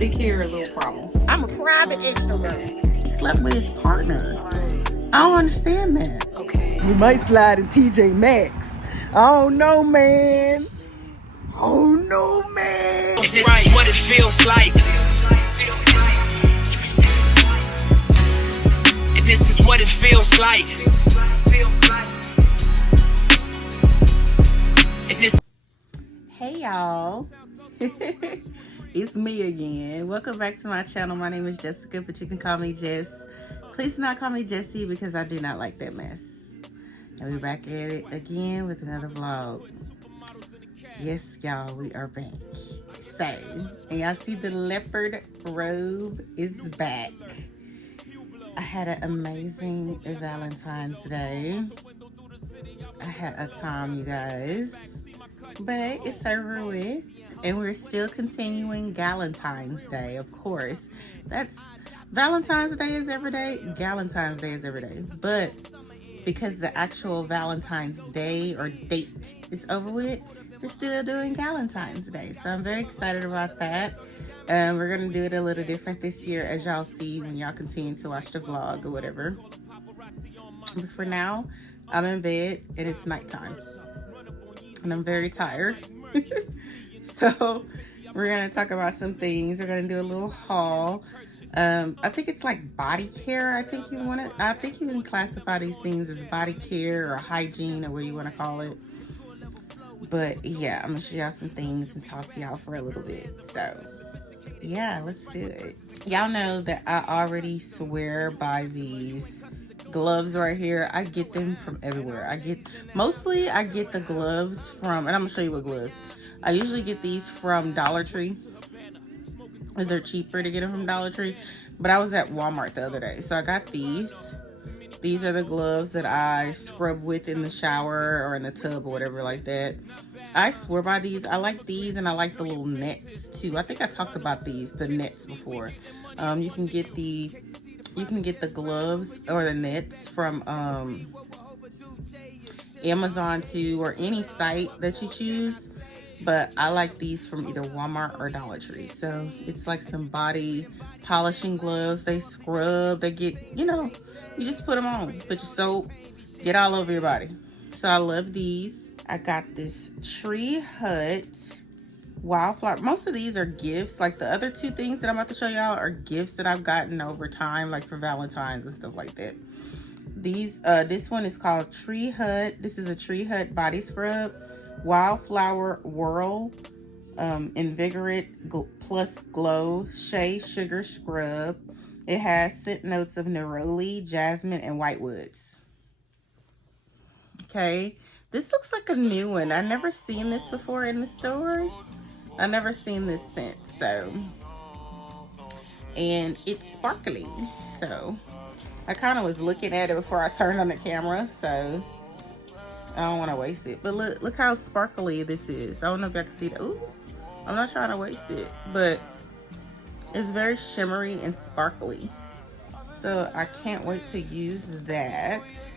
big hair, little problems. I'm a private extrovert. He slept with his partner. I don't understand that. Okay. We might slide in TJ Maxx. I don't know, man. Oh no, man. This is what it feels like. And this is what it feels like. And this. Hey y'all. It's me again. Welcome back to my channel. My name is Jessica, but you can call me Jess. Please do not call me Jessie because I do not like that mess. And we're back at it again with another vlog. Yes, y'all, we are back. So, and y'all see the leopard robe is back. I had an amazing Valentine's Day. I had a time, you guys. But it's over with. And we're still continuing Galentines Day, of course. That's Valentine's Day is every day. Galentine's Day is every day. But because the actual Valentine's Day or date is over with, we're still doing Galentine's Day. So I'm very excited about that. We're going to do it a little different this year, as y'all see when y'all continue to watch the vlog or whatever. But for now, I'm in bed and it's nighttime. And I'm very tired. So we're going to talk about some things. We're going to do a little haul. I think it's like body care. I think you can classify these things as body care or hygiene or what you want to call it. But yeah, I'm gonna show y'all some things and talk to y'all for a little bit. So yeah, let's do it. Y'all know that I already swear by these gloves right here. I get them from everywhere. I get the gloves from, and I'm gonna show you what gloves. I usually get these from Dollar Tree, because they're cheaper to get them from Dollar Tree. But I was at Walmart the other day, so I got these. These are the gloves that I scrub with in the shower or in the tub or whatever like that. I swear by these. I like these, and I like the little nets too. I think I talked about the nets before. You can get the gloves or the nets from Amazon too, or any site that you choose. But I like these from either Walmart or Dollar Tree. So it's like some body polishing gloves. They scrub, they get, you just put them on. Put your soap, get all over your body. So I love these. I got this Tree Hut wildflower. Most of these are gifts. Like the other two things that I'm about to show y'all are gifts that I've gotten over time, like for Valentine's and stuff like that. These, this one is called Tree Hut. This is a Tree Hut body scrub. Wildflower Whirl Invigorate Plus Glow Shea Sugar Scrub. It has scent notes of neroli, jasmine, and whitewoods. Okay, this looks like a new one. I've never seen this before in the stores. I've never seen this scent, so. And it's sparkly, so. I kind of was looking at it before I turned on the camera, so. I don't want to waste it. But look how sparkly this is. I don't know if y'all can see that. Ooh, I'm not trying to waste it. But it's very shimmery and sparkly. So I can't wait to use that.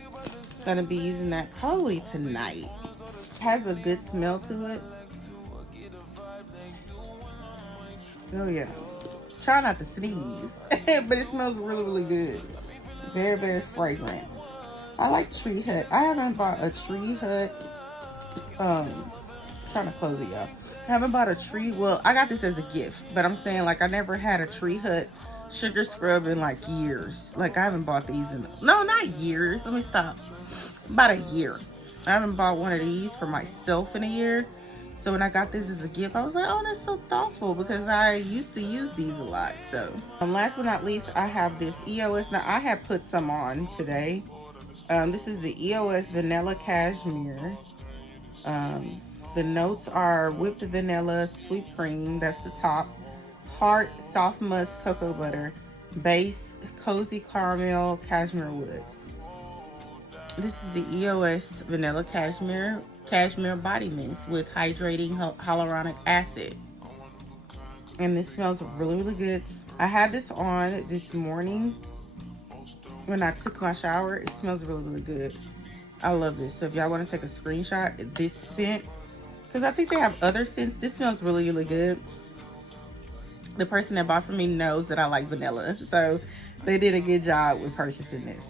Gonna be using that probably tonight. It has a good smell to it. Oh yeah. Try not to sneeze. But it smells really, really good. Very, very fragrant. I like Tree Hut. I haven't bought a Tree Hut. Trying to close it, y'all. I haven't bought a Tree. Well, I got this as a gift, but I'm saying like I never had a Tree Hut sugar scrub in like years. Like I haven't bought these in no, not years. Let me stop. About a year. I haven't bought one of these for myself in a year. So when I got this as a gift, I was like, oh, that's so thoughtful because I used to use these a lot. So last but not least, I have this EOS. Now I have put some on today. This is the EOS Vanilla Cashmere. The notes are whipped vanilla, sweet cream, that's the top. Heart, soft musk, cocoa butter. Base, cozy caramel, cashmere woods. This is the EOS Vanilla Cashmere Body Mist with hydrating hyaluronic acid. And this smells really, really good. I had this on this morning. When I took my shower, it smells really, really good. I love this. So if y'all want to take a screenshot, this scent, because I think they have other scents. This smells really, really good. the person that bought for me knows that I like vanilla. So they did a good job with purchasing this.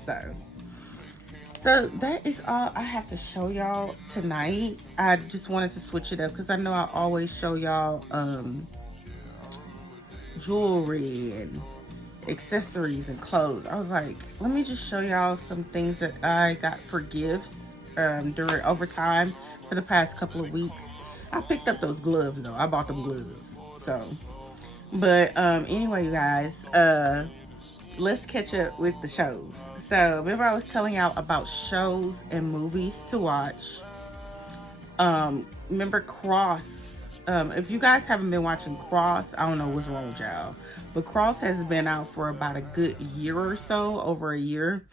So that is all I have to show y'all tonight. I just wanted to switch it up because I know I always show y'all jewelry and accessories and clothes. I was like, let me just show y'all some things that I got for gifts during overtime for the past couple of weeks. I picked up those gloves though. I bought them gloves. So, but anyway, you guys, let's catch up with the shows. So remember I was telling y'all about shows and movies to watch. Remember Cross. If you guys haven't been watching Cross, I don't know what's wrong with y'all. But Cross has been out for about a good year or so, over a year.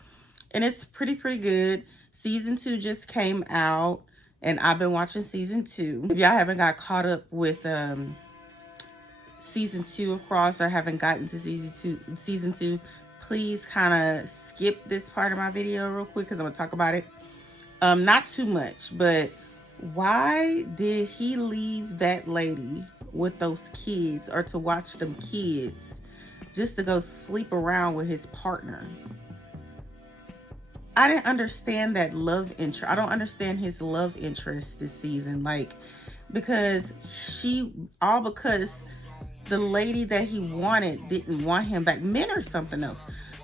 And it's pretty good. Season 2 just came out, and I've been watching season 2. If y'all haven't got caught up with season 2 of Cross, or haven't gotten to season 2, please kind of skip this part of my video real quick because I'm going to talk about it. Not too much, but why did he leave that lady with those kids, or to watch them kids, just to go sleep around with his partner? I didn't understand that love interest. I don't understand his love interest this season. Like, because because the lady that he wanted didn't want him back. Men are something else.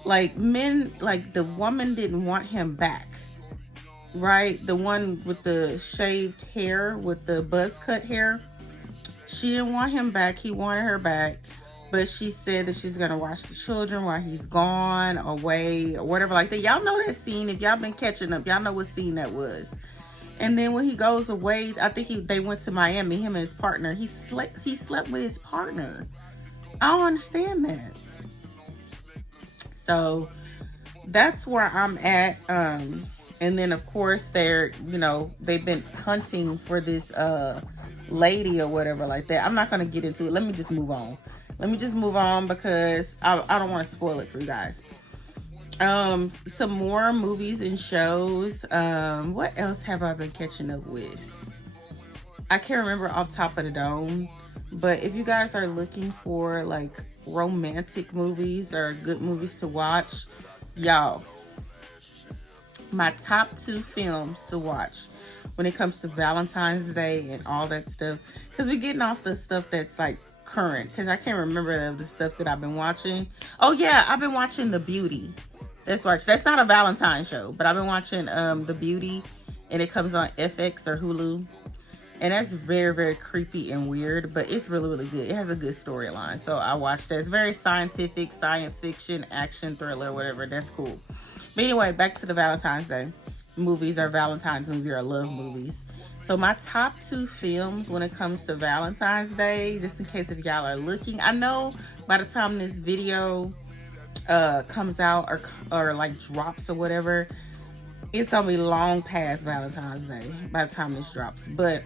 Like, men, like the woman didn't want him back. Right? The one with the shaved hair, with the buzz cut hair. She didn't want him back. He wanted her back. But she said that she's going to watch the children while he's gone, away, or whatever like that. Y'all know that scene. If y'all been catching up, y'all know what scene that was. And then when he goes away, I think they went to Miami, him and his partner. He slept with his partner. I don't understand that. So that's where I'm at. And then of course they've been hunting for this lady or whatever like that. I'm not going to get into it. Let me just move on. Because I don't want to spoil it for you guys. Some more movies and shows. What else have I been catching up with? I can't remember off top of the dome. But if you guys are looking for like romantic movies or good movies to watch, y'all, my top 2 films to watch when it comes to Valentine's Day and all that stuff, because we're getting off the stuff that's like current, because I can't remember the stuff that I've been watching. Oh yeah, I've been watching The Beauty. That's not a Valentine's show, but I've been watching The Beauty, and it comes on FX or Hulu, and that's very creepy and weird, but it's really good. It has a good storyline, so I watched that. It's very scientific, science fiction, action, thriller, whatever. That's cool. But anyway, back to the Valentine's Day movies, or Valentine's movie, or love movies. So my top 2 films when it comes to Valentine's Day, just in case if y'all are looking. I know by the time this video comes out or like drops or whatever, it's gonna be long past Valentine's Day by the time this drops. But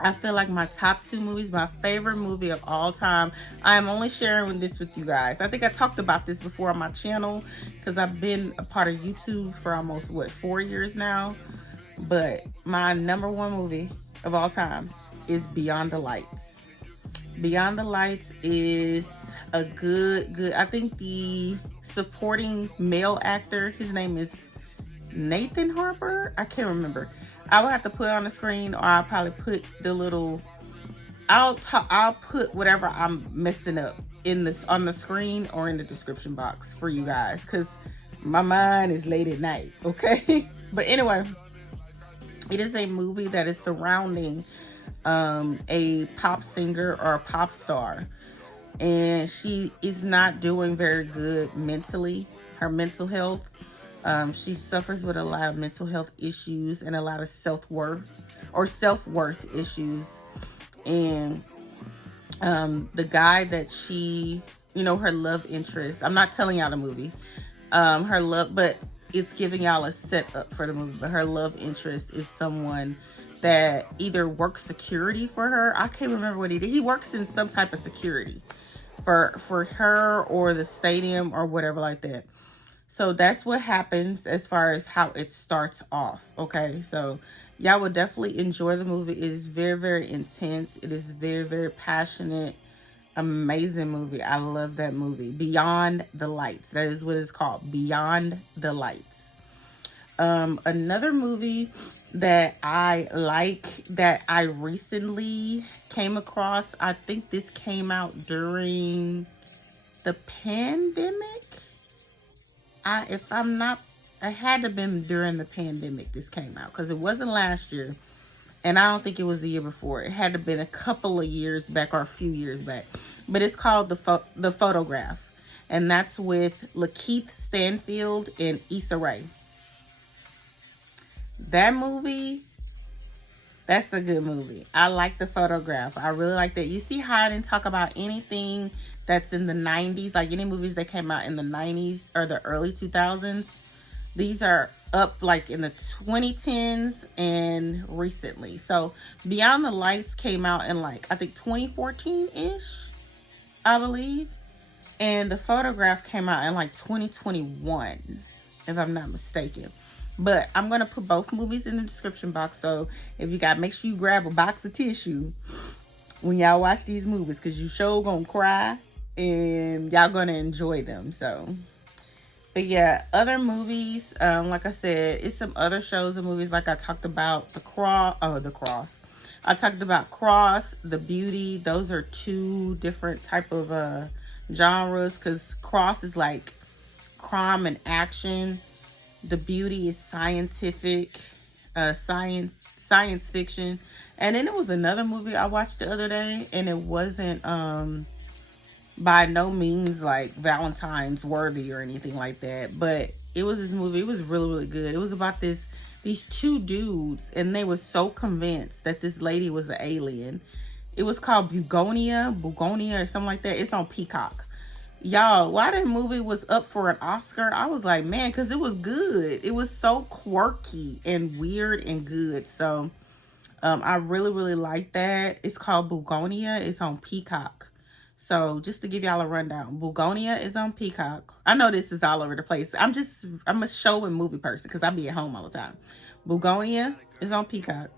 I feel like my top 2 movies, my favorite movie of all time. I'm only sharing this with you guys. I think I talked about this before on my channel, because I've been a part of YouTube for almost 4 years now. But my number 1 movie of all time is Beyond the Lights. Beyond the Lights is a good, I think the supporting male actor, his name is Nathan Harper. I can't remember. I will have to put it on the screen, or I'll probably put the little, I'll put whatever I'm messing up on the screen or in the description box for you guys, because my mind is late at night, okay? But anyway, it is a movie that is surrounding a pop singer or a pop star, and she is not doing very good mentally. Her mental health, she suffers with a lot of mental health issues and a lot of self-worth issues. And the guy that she, her love interest, I'm not telling y'all the movie, but it's giving y'all a setup for the movie. But her love interest is someone that either works security for her. I can't remember what he did. He works in some type of security for her or the stadium or whatever like that. So that's what happens as far as how it starts off. Okay, so y'all will definitely enjoy the movie. It is very intense. It is very passionate. Amazing movie. I love that movie. Beyond the Lights. That is what it's called. Beyond the Lights. Another movie that I like that I recently came across. I think this came out during the pandemic. It had to have been during the pandemic this came out, because it wasn't last year, and I don't think it was the year before. It had to have been a couple of years back or a few years back. But it's called The Photograph, and that's with Lakeith Stanfield and Issa Rae. That movie, that's a good movie. I like The Photograph. I really like that. You see how I didn't talk about anything that's in the 90s, like any movies that came out in the 90s or the early 2000s. These are up like in the 2010s and recently. So Beyond the Lights came out in like, I think 2014-ish, I believe. And The Photograph came out in like 2021, if I'm not mistaken. But I'm going to put both movies in the description box. So if you got, make sure you grab a box of tissue when y'all watch these movies, because you sure gonna cry and y'all gonna enjoy them. So, but yeah, other movies, like I said, it's some other shows and movies. Like I talked about The Cross. I talked about Cross, The Beauty. Those are two different type of genres, because Cross is like crime and action. The Beauty is scientific, science fiction. And then it was another movie I watched the other day, and it wasn't by no means like Valentine's worthy or anything like that, but it was this movie. It was really, really good. It was about these two dudes, and they were so convinced that this lady was an alien. It was called Bugonia or something like that. It's on Peacock. Y'all, why that movie was up for an Oscar, I was like, man, because it was good. It was so quirky and weird and good. So I really, really like that. It's called Bugonia. It's on Peacock. So just to give y'all a rundown, Bugonia is on Peacock. I know this is all over the place. I'm a show and movie person because I be at home all the time. Bugonia is on Peacock.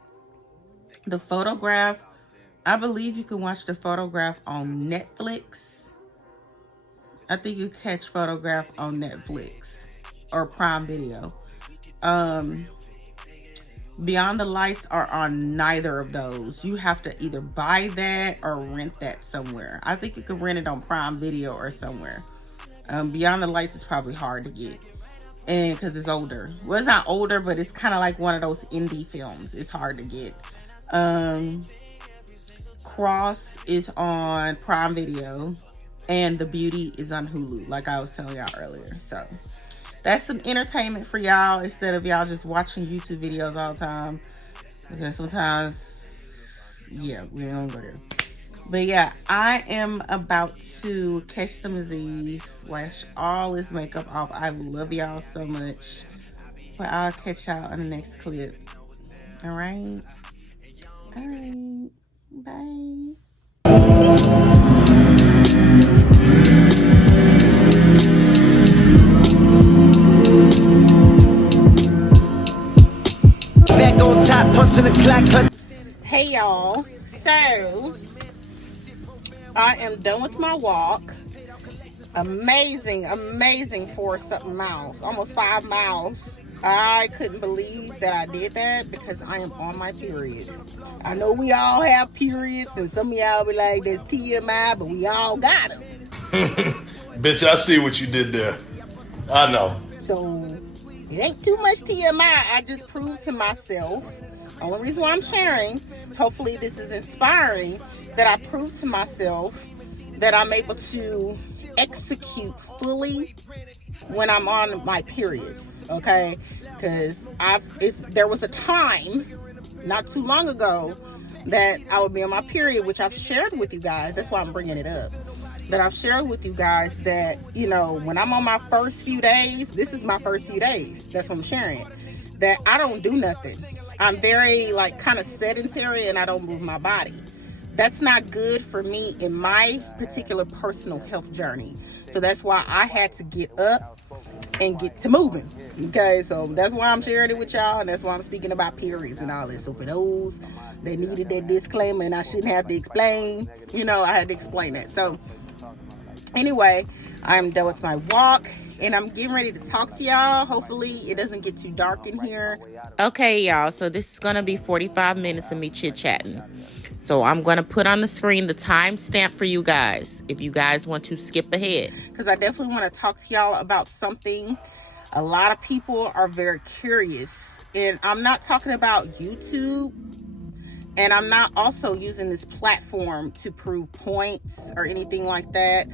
The Photograph, I believe you can watch The Photograph on Netflix. I think you catch Photograph on Netflix or Prime Video. Beyond the Lights are on neither of those. You have to either buy that or rent that somewhere. I think you can rent it on Prime Video or somewhere. Beyond the Lights is probably hard to get, and because it's older. Well, it's not older, but it's kind of like one of those indie films. It's hard to get. Cross is on Prime Video, and The Beauty is on Hulu, like I was telling y'all earlier. So that's some entertainment for y'all, instead of y'all just watching YouTube videos all the time. Because sometimes, yeah, we don't go there. But yeah, I am about to catch some of these, wash all this makeup off. I love y'all so much. But I'll catch y'all on the next clip. Alright? Alright. Bye. Back on top, punching the clock. Hey y'all, so I am done with my walk. Amazing 4-something miles, almost 5 miles. I couldn't believe that I did that because I am on my period. I know we all have periods, and some of y'all be like, there's TMI, but we all got them. Bitch, I see what you did there. I know. So it ain't too much TMI. I just proved to myself. The only reason why I'm sharing, hopefully this is inspiring, that I proved to myself that I'm able to execute fully when I'm on my period. Okay, because there was a time not too long ago that I would be on my period, which I've shared with you guys. That's why I'm bringing it up. That I've shared with you guys that, you know, when I'm on my first few days, this is my first few days. That's what I'm sharing. That I don't do nothing. I'm very like kind of sedentary, and I don't move my body. That's not good for me in my particular personal health journey. So that's why I had to get up and get to moving. Okay, so that's why I'm sharing it with y'all, and that's why I'm speaking about periods and all this. So for those that needed that disclaimer and I shouldn't have to explain, you know, I had to explain that. So anyway, I'm done with my walk and I'm getting ready to talk to y'all. Hopefully it doesn't get too dark in here. Okay, y'all, so this is gonna be 45 minutes of me chit-chatting. So I'm going to put on the screen the timestamp for you guys if you guys want to skip ahead. Because I definitely want to talk to y'all about something. A lot of people are very curious. And I'm not talking about YouTube. And I'm not also using this platform to prove points or anything like that.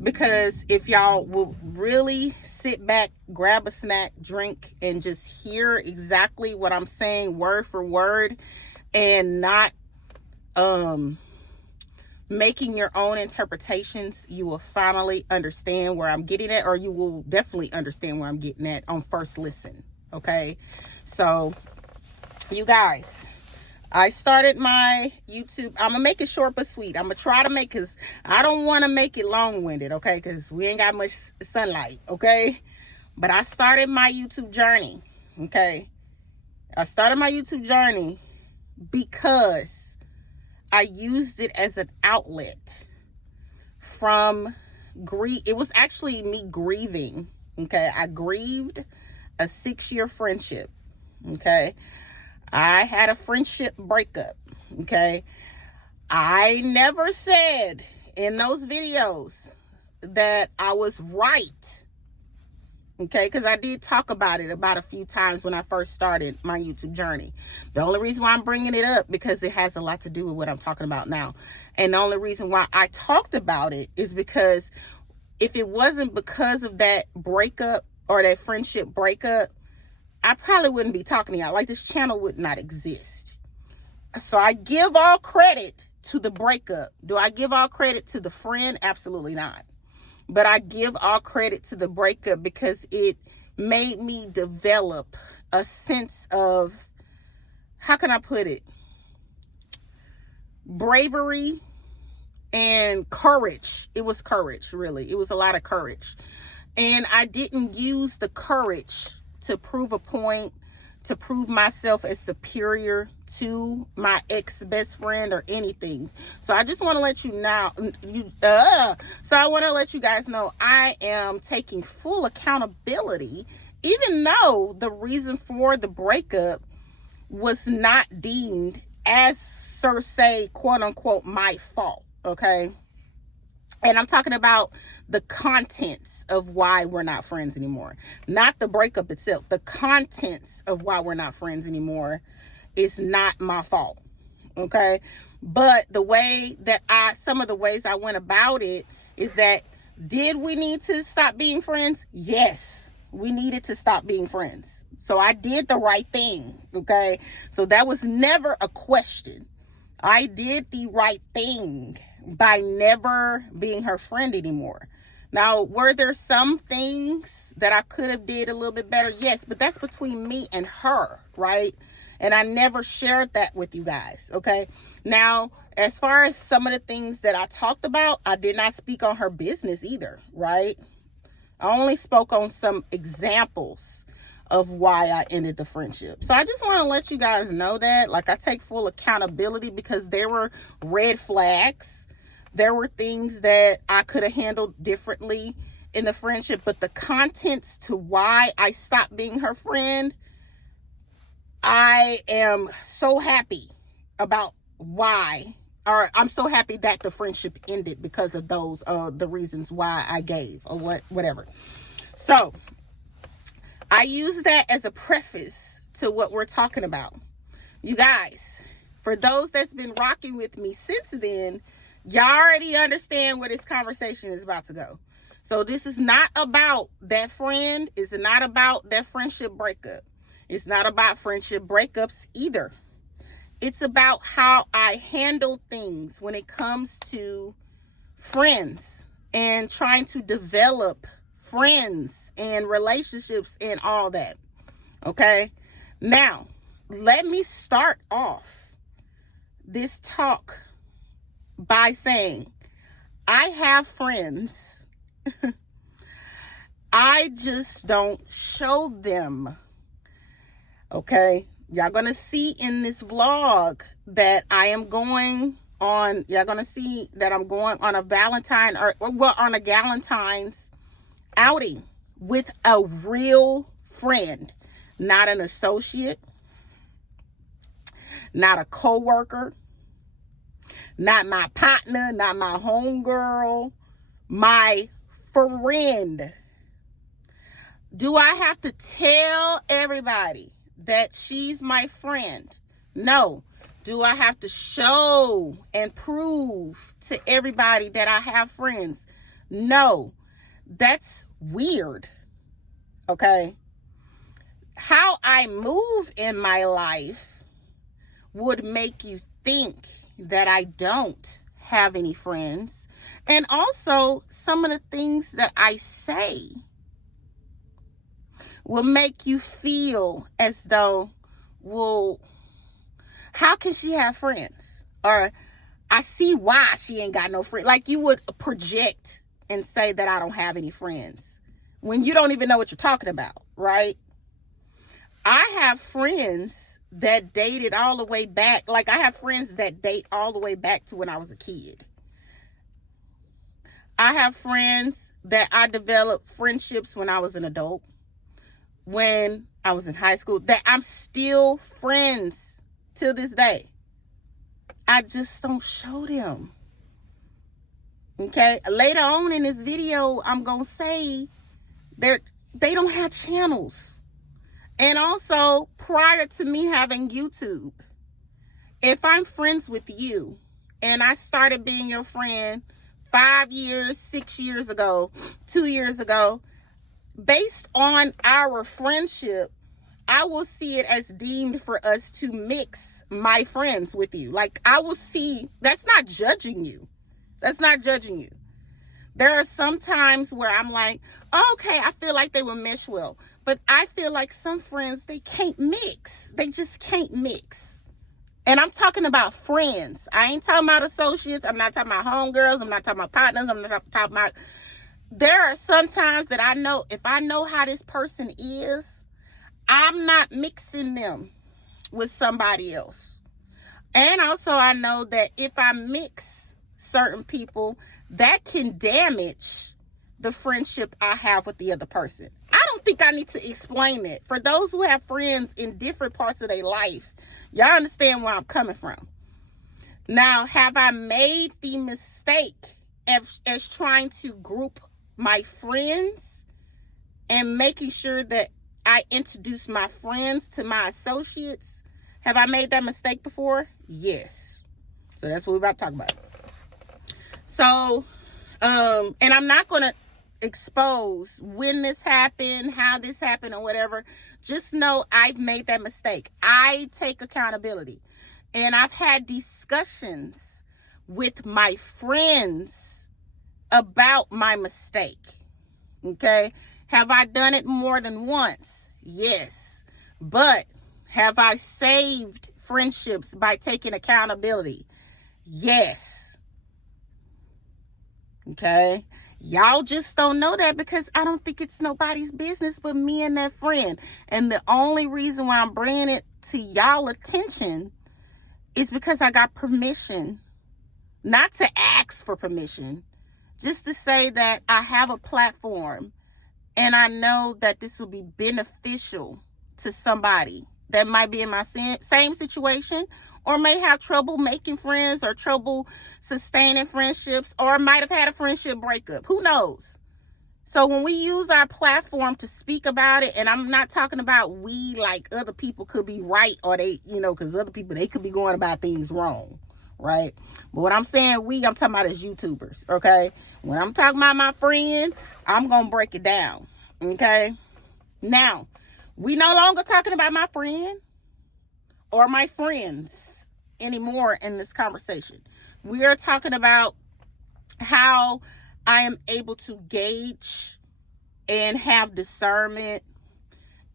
Because if y'all will really sit back, grab a snack, drink, and just hear exactly what I'm saying word for word and not making your own interpretations, you will finally understand where I'm getting at, or you will definitely understand where I'm getting at on first listen. Okay, so you guys, I started my YouTube. I'm gonna make it short but sweet. I'm gonna try to make, because I don't want to make it long-winded, okay, because we ain't got much sunlight. Okay, but I started my YouTube journey. Okay, I started my YouTube journey because I used it as an outlet from grief. It was actually me grieving. Okay. I grieved a 6-year friendship. Okay. I had a friendship breakup. Okay. I never said in those videos that I was right. Okay, because I did talk about it about a few times when I first started my YouTube journey. The only reason why I'm bringing it up, because it has a lot to do with what I'm talking about now. And the only reason why I talked about it is because if it wasn't because of that breakup or that friendship breakup, I probably wouldn't be talking to y'all. Like, this channel would not exist. So I give all credit to the breakup. Do I give all credit to the friend? Absolutely not. But I give all credit to the breakup because it made me develop a sense of, how can I put it? Bravery and courage. It was courage, really. It was a lot of courage. And I didn't use the courage to prove a point, to prove myself as superior to my ex-best friend or anything. So I just want to let you know, so I want to let you guys know I am taking full accountability, even though the reason for the breakup was not deemed as, say, quote unquote, my fault. Okay. And I'm talking about the contents of why we're not friends anymore. Not the breakup itself. The contents of why we're not friends anymore is not my fault. Okay? But the way that some of the ways I went about it is that, did we need to stop being friends? Yes, we needed to stop being friends. So I did the right thing. Okay? So that was never a question. I did the right thing by never being her friend anymore. Now, were there some things that I could have did a little bit better? Yes, but that's between me and her, right? And I never shared that with you guys, okay? Now, as far as some of the things that I talked about, I did not speak on her business either, right? I only spoke on some examples of why I ended the friendship. So I just want to let you guys know that, like, I take full accountability because there were red flags. There were things that I could have handled differently in the friendship, but the contents to why I stopped being her friend, I am so happy about why, or I'm so happy that the friendship ended because of those, the reasons why I gave, or whatever. So I use that as a preface to what we're talking about. You guys, for those that's been rocking with me since then, y'all already understand where this conversation is about to go. So this is not about that friend. It's not about that friendship breakup. It's not about friendship breakups either. It's about how I handle things when it comes to friends and trying to develop friends and relationships and all that. Okay? Now, let me start off this talk by saying I have friends I just don't show them. Okay? Y'all gonna see in this vlog that I am going on, y'all gonna see that I'm going on a Valentine, or well, on a Galentines outing with a real friend, not an associate, not a co-worker, not my partner, not my homegirl, my friend. Do I have to tell everybody that she's my friend? No. Do I have to show and prove to everybody that I have friends? No. That's weird. Okay? How I move in my life would make you think that I don't have any friends. And also, some of the things that I say will make you feel as though, well, how can she have friends? Or I see why she ain't got no friends. Like, you would project and say that I don't have any friends when you don't even know what you're talking about, right? I have friends that dated all the way back. Like, I have friends that date all the way back to when I was a kid. I have friends that I developed friendships when I was an adult, when I was in high school, that I'm still friends till this day. I just don't show them. Okay? Later on in this video, I'm going to say they don't have channels. And also, prior to me having YouTube, if I'm friends with you and I started being your friend 5 years, 6 years ago, 2 years ago, based on our friendship, I will see it as deemed for us to mix my friends with you. Like, I will see, that's not judging you. That's not judging you. There are some times where I'm like, okay, I feel like they will mesh well. But I feel like some friends, they can't mix. They just can't mix. And I'm talking about friends. I ain't talking about associates. I'm not talking about homegirls. I'm not talking about partners. I'm not talking about... There are some times that I know, if I know how this person is, I'm not mixing them with somebody else. And also, I know that if I mix certain people, that can damage the friendship I have with the other person. I don't think I need to explain it. For those who have friends in different parts of their life, y'all understand where I'm coming from. Now, have I made the mistake as trying to group my friends and making sure that I introduce my friends to my associates? Have I made that mistake before? Yes. So that's what we're about to talk about. So, and I'm not going to expose when this happened, how this happened, or whatever. Just know I've made that mistake. I take accountability. And I've had discussions with my friends about my mistake. Okay? Have I done it more than once? Yes. But have I saved friendships by taking accountability? Yes. Okay? Y'all just don't know that because I don't think it's nobody's business but me and that friend. And the only reason why I'm bringing it to y'all attention is because I got permission. Not to ask for permission. Just to say that I have a platform and I know that this will be beneficial to somebody that might be in my same situation, or may have trouble making friends, or trouble sustaining friendships, or might have had a friendship breakup. Who knows? So when we use our platform to speak about it, and I'm not talking about we like other people could be right, or they, because other people, they could be going about things wrong, right? But when I'm saying I'm talking about as YouTubers, okay? When I'm talking about my friend, I'm going to break it down, okay? Now, we no longer talking about my friend or my friends anymore in this conversation. We are talking about how I am able to gauge and have discernment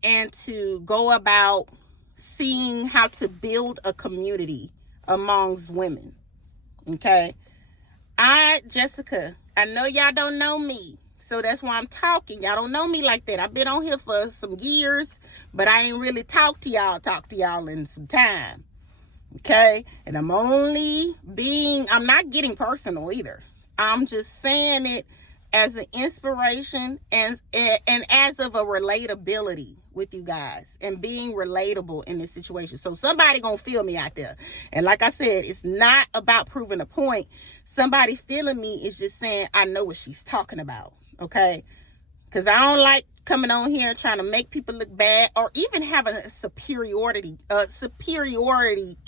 and to go about seeing how to build a community amongst women. Okay? Jessica, I know y'all don't know me, So that's why I'm talking. Y'all don't know me like that. I've been on here for some years, but I ain't really talked to y'all in some time. Okay? And I'm not getting personal either. I'm just saying it as an inspiration and as of a relatability with you guys and being relatable in this situation. So somebody gonna feel me out there. And like I said, it's not about proving a point. Somebody feeling me is just saying, I know what she's talking about. Okay? Because I don't like coming on here trying to make people look bad or even having a superiority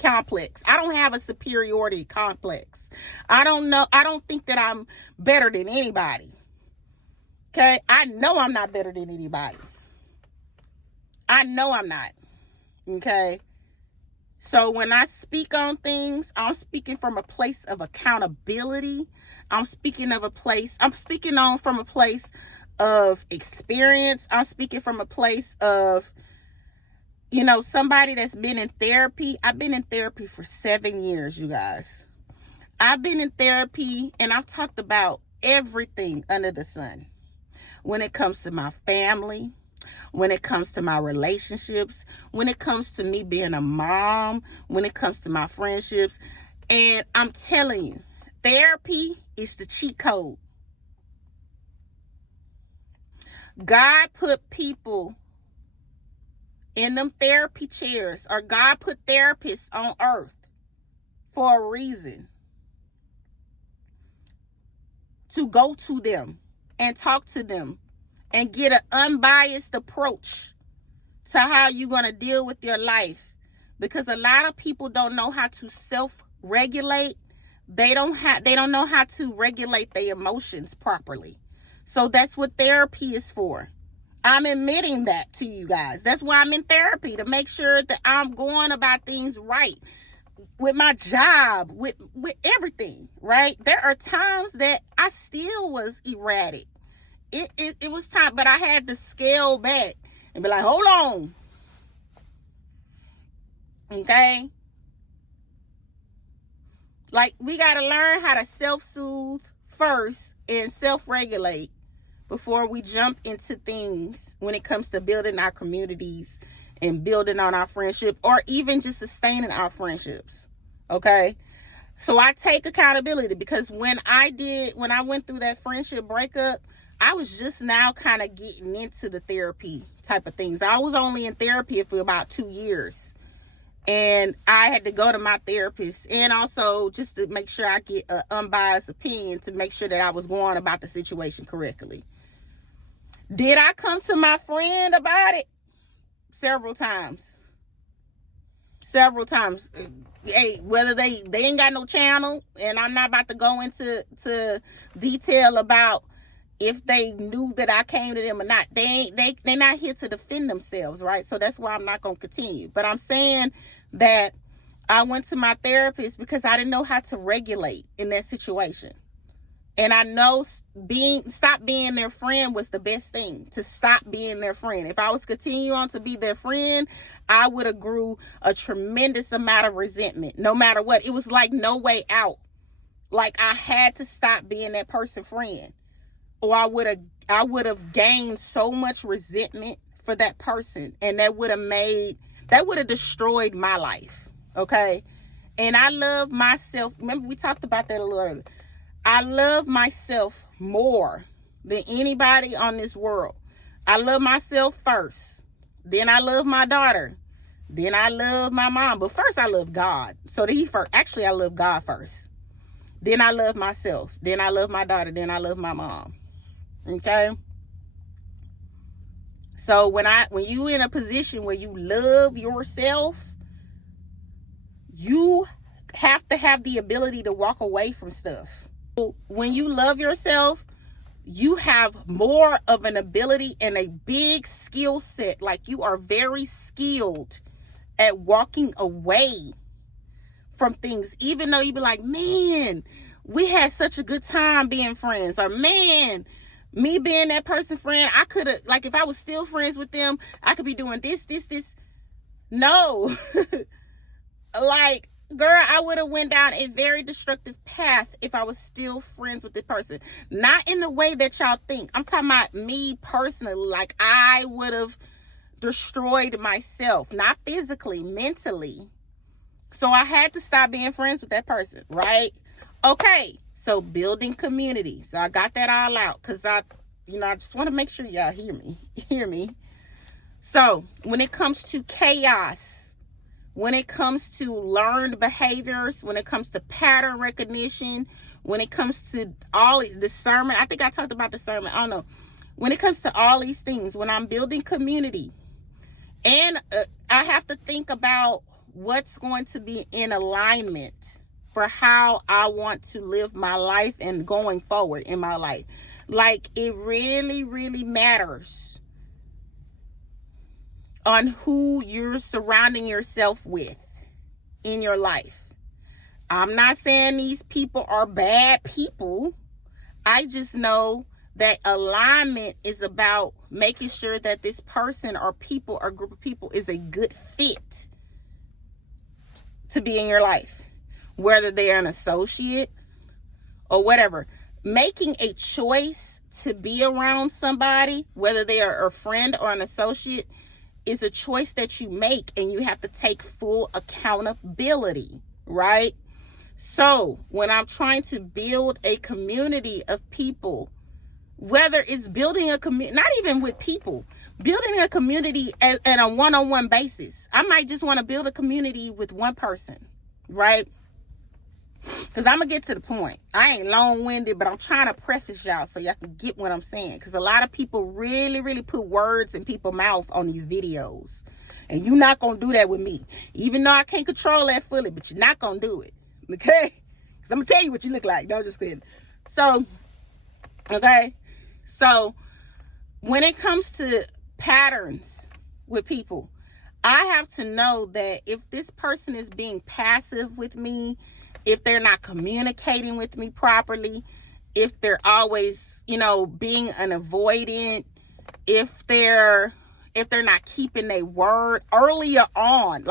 complex. I don't have a superiority complex. I don't think that I'm better than anybody. Okay? I know I'm not better than anybody. I know I'm not. Okay? So when I speak on things, I'm speaking from a place of accountability. I'm speaking from a place of experience. I'm speaking from a place of, somebody that's been in therapy. I've been in therapy for 7 years, you guys. I've been in therapy and I've talked about everything under the sun. When it comes to my family, when it comes to my relationships, when it comes to me being a mom, when it comes to my friendships. And I'm telling you, therapy is the cheat code. God put people in them therapy chairs, or God put therapists on earth for a reason. To go to them and talk to them and get an unbiased approach to how you're going to deal with your life. Because a lot of people don't know how to self-regulate. They don't know how to regulate their emotions properly. So that's what therapy is for. I'm admitting that to you guys. That's why I'm in therapy, to make sure that I'm going about things right with my job, with everything, right? There are times that I still was erratic. It was time, but I had to scale back and be like, hold on. Okay? Like, we got to learn how to self-soothe first and self-regulate before we jump into things when it comes to building our communities and building on our friendship, or even just sustaining our friendships. Okay? So I take accountability, because when I went through that friendship breakup, I was just now kind of getting into the therapy type of things. I was only in therapy for about 2 years. And I had to go to my therapist, and also just to make sure I get an unbiased opinion, to make sure that I was going about the situation correctly. Did I come to my friend about it? Several times. Hey, whether they ain't got no channel, and I'm not about to go into detail about if they knew that I came to them or not. They're not here to defend themselves, right? So that's why I'm not going to continue. But I'm saying that I went to my therapist because I didn't know how to regulate in that situation. And I know stop being their friend was the best thing, to stop being their friend. If I was continue on to be their friend, I would have grew a tremendous amount of resentment, no matter what. It was like no way out. Like, I had to stop being that person's friend, or I would have gained so much resentment for that person, and that would have destroyed my life. Okay? And I love myself. Remember, we talked about that a little earlier. I love myself more than anybody on this world. I love myself first. Then I love my daughter. Then I love my mom. But first I love God. So actually I love God first. Then I love myself. Then I love my daughter. Then I love my mom. Okay? So when you in a position where you love yourself, you have to have the ability to walk away from stuff. When you love yourself, you have more of an ability and a big skill set. Like, you are very skilled at walking away from things, even though you be like, man, we had such a good time being friends, or man, me being that person's friend, I could have, like, if I was still friends with them, I could be doing this. No. Like, girl, I would have went down a very destructive path if I was still friends with this person. Not in the way that y'all think. I'm talking about me personally. Like, I would have destroyed myself, not physically, mentally. So I had to stop being friends with that person, right? Okay, so building community. So I got that all out because I just want to make sure y'all hear me. So when it comes to chaos, when it comes to learned behaviors, when it comes to pattern recognition, when it comes to all these discernment, I think I talked about discernment, I don't know. When it comes to all these things, when I'm building community, and I have to think about what's going to be in alignment for how I want to live my life and going forward in my life. Like, it really, really matters on who you're surrounding yourself with in your life. I'm not saying these people are bad people. I just know that alignment is about making sure that this person or people or group of people is a good fit to be in your life, whether they're an associate or whatever. Making a choice to be around somebody, whether they are a friend or an associate, is a choice that you make, and you have to take full accountability, right? So when I'm trying to build a community of people, whether it's building a community, not even with people, building a community at a one-on-one basis. I might just want to build a community with one person, right? Because I'm going to get to the point. I ain't long-winded, but I'm trying to preface y'all so y'all can get what I'm saying. Because a lot of people really, really put words in people's mouth on these videos. And you're not going to do that with me. Even though I can't control that fully, but you're not going to do it. Okay? Because I'm going to tell you what you look like. No, just kidding. So, okay? So, when it comes to patterns with people, I have to know that if this person is being passive with me, if they're not communicating with me properly, if they're always, being an avoidant, if they're not keeping their word earlier on,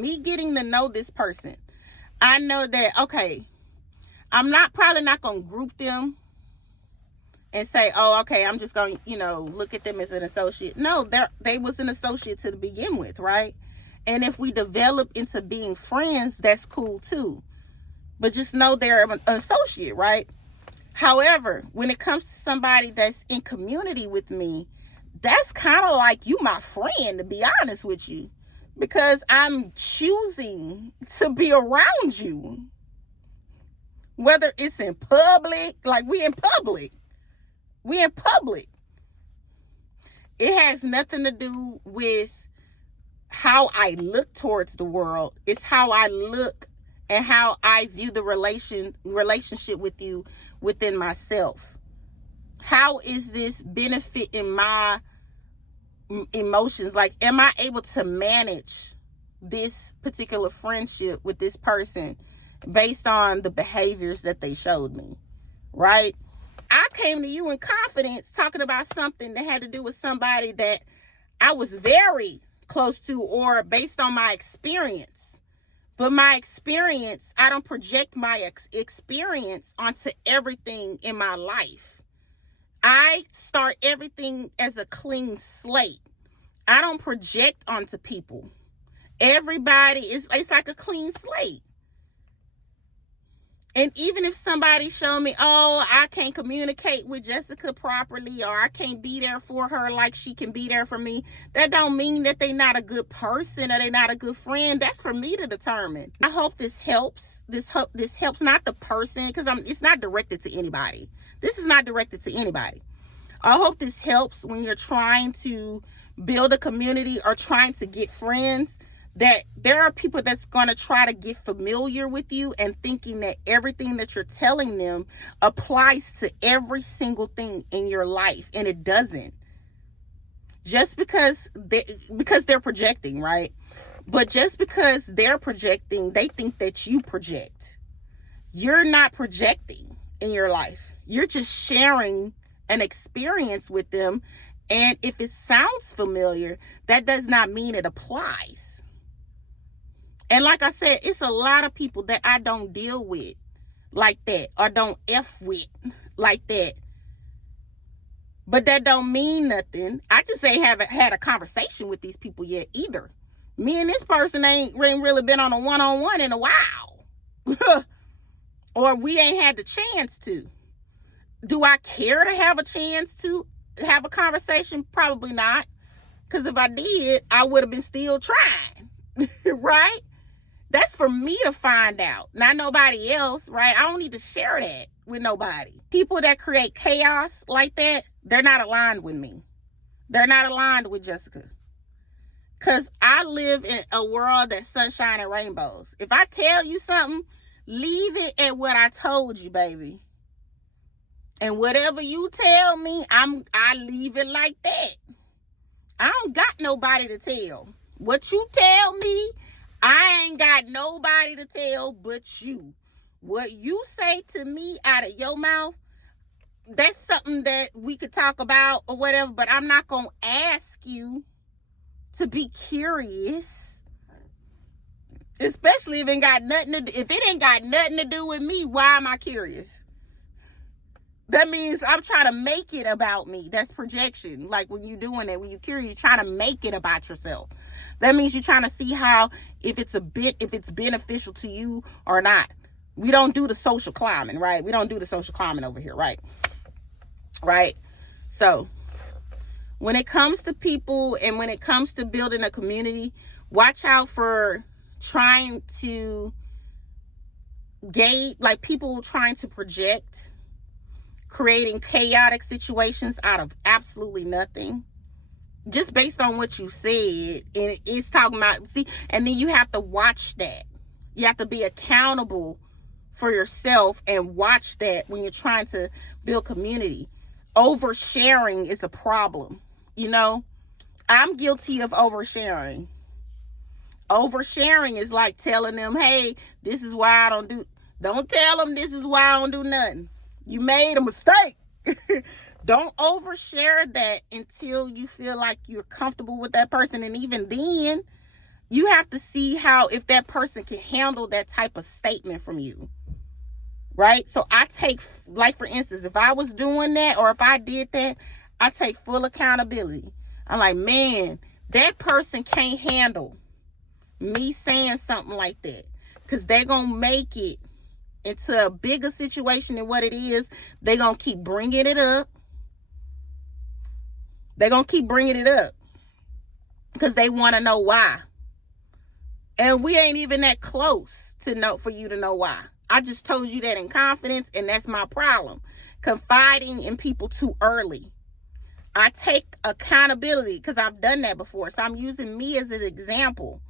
me getting to know this person, I know that, okay, I'm probably not going to group them and say, oh, okay, I'm just going to, look at them as an associate. No, they was an associate to begin with, right? And if we develop into being friends, that's cool too. But just know they're an associate, right? However, when it comes to somebody that's in community with me, that's kind of like you my friend, to be honest with you. Because I'm choosing to be around you. Whether it's in public, like we in public. It has nothing to do with how I look towards the world. It's how I look and how I view the relationship with you within myself. How is this benefiting my emotions? Like, am I able to manage this particular friendship with this person based on the behaviors that they showed me, right? I came to you in confidence talking about something that had to do with somebody that I was very close to, or based on my experience. But my experience, I don't project my experience onto everything in my life. I start everything as a clean slate. I don't project onto people. Everybody it's like a clean slate. And even if somebody showed me, oh, I can't communicate with Jessica properly, or I can't be there for her like she can be there for me, that don't mean that they're not a good person or they're not a good friend. That's for me to determine. I hope this helps. This helps not the person, because it's not directed to anybody. This is not directed to anybody. I hope this helps when you're trying to build a community or trying to get friends, that there are people that's going to try to get familiar with you and thinking that everything that you're telling them applies to every single thing in your life. And it doesn't. Just because they're projecting, right? But just because they're projecting, they think that you project. You're not projecting in your life. You're just sharing an experience with them. And if it sounds familiar, that does not mean it applies. And like I said, it's a lot of people that I don't deal with like that, or don't F with like that. But that don't mean nothing. I just haven't had a conversation with these people yet either. Me and this person ain't really been on a one-on-one in a while. Or we ain't had the chance to. Do I care to have a chance to have a conversation? Probably not. Because if I did, I would have been still trying. Right? That's for me to find out, not nobody else, right? I don't need to share that with nobody. People that create chaos like that, they're not aligned with me. They're not aligned with Jessica. Because I live in a world that's sunshine and rainbows. If I tell you something, leave it at what I told you, baby. And whatever you tell me, I leave it like that. I don't got nobody to tell. What you tell me, I ain't got nobody to tell but you. What you say to me out of your mouth, that's something that we could talk about or whatever, but I'm not going to ask you to be curious. Especially if it ain't got nothing to do with me, why am I curious? That means I'm trying to make it about me. That's projection. Like when you're doing it, when you're curious, you're trying to make it about yourself. That means you're trying to see how, if it's beneficial to you or not. We don't do the social climbing, right? We don't do the social climbing over here, right? Right? So, when it comes to people and when it comes to building a community, watch out for trying to gauge, like people trying to project, creating chaotic situations out of absolutely nothing. Just based on what you said, and it's talking about, see, and then you have to watch that. You have to be accountable for yourself and watch that when you're trying to build community. Oversharing is a problem, you know? I'm guilty of oversharing. Oversharing is like telling them, hey, this is why I don't tell them this is why I don't do nothing. You made a mistake. Don't overshare that until you feel like you're comfortable with that person. And even then, you have to see if that person can handle that type of statement from you. Right? So I take, like for instance, if I was doing that or if I did that, I take full accountability. I'm like, man, that person can't handle me saying something like that. Because they're going to make it into a bigger situation than what it is. They're going to keep bringing it up. They're going to keep bringing it up because they want to know why. And we ain't even that close for you to know why. I just told you that in confidence, and that's my problem. Confiding in people too early. I take accountability because I've done that before. So I'm using me as an example.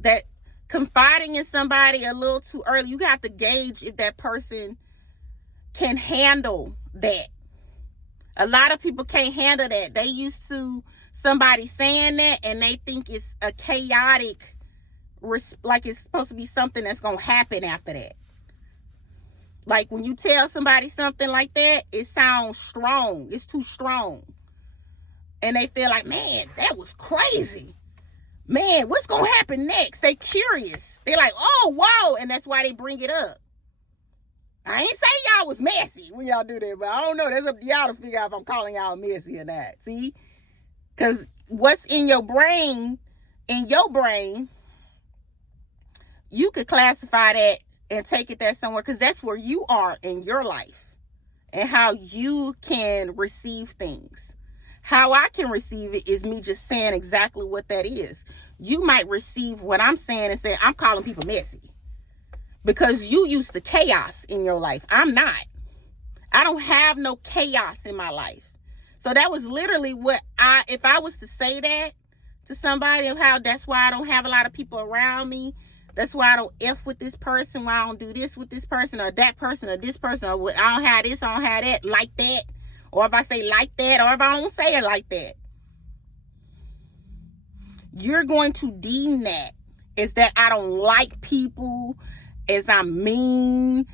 That confiding in somebody a little too early, you have to gauge if that person can handle that. A lot of people can't handle that. They used to somebody saying that and they think it's a chaotic, like it's supposed to be something that's going to happen after that. Like when you tell somebody something like that, it sounds strong. It's too strong. And they feel like, man, that was crazy. Man, what's going to happen next? They curious. They're like, oh, whoa. And that's why they bring it up. I ain't say y'all was messy when y'all do that, but I don't know. That's up to y'all to figure out if I'm calling y'all messy or not. See? Because what's in your brain, you could classify that and take it there somewhere because that's where you are in your life and how you can receive things. How I can receive it is me just saying exactly what that is. You might receive what I'm saying and say, I'm calling people messy. Because you used to chaos in your life. I'm not. I don't have no chaos in my life. So that was literally if I was to say that to somebody of how that's why I don't have a lot of people around me. That's why I don't F with this person. Why I don't do this with this person or that person or this person. Or I don't have this, I don't have that, like that. Or if I say like that, or if I don't say it like that. You're going to deem that as that I don't like people, as I'm mean.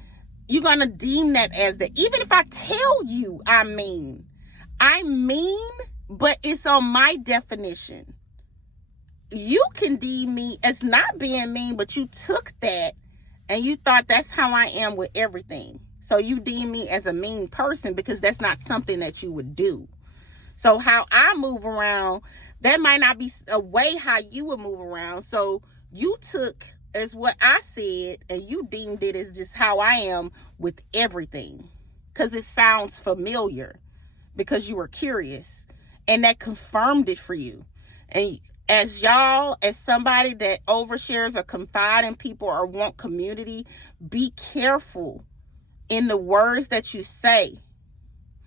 You're going to deem that as that. Even if I tell you I'm mean, but it's on my definition. you can deem me as not being mean, but you took that and you thought that's how I am with everything. So you deem me as a mean person because that's not something that you would do. So how I move around, that might not be a way how you would move around. So you took as what I said and you deemed it as just how I am with everything. Because it sounds familiar because you were curious. And that confirmed it for you. And as somebody that overshares or confide in people or want community, be careful in the words that you say.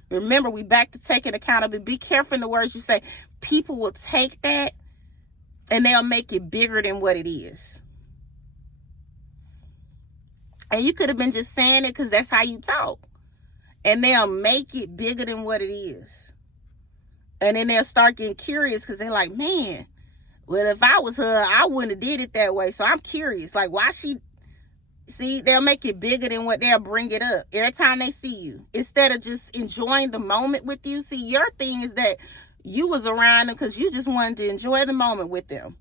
Remember, we back to taking accountability. Be careful in the words you say. People will take that and they'll make it bigger than what it is. And you could have been just saying it because that's how you talk. And they'll make it bigger than what it is. And then they'll start getting curious because they're like, man, well, if I was her, I wouldn't have did it that way. So I'm curious. Like, why she... See, they'll make it bigger than what they'll bring it up every time they see you. Instead of just enjoying the moment with you. See, your thing is that you was around them because you just wanted to enjoy the moment with them.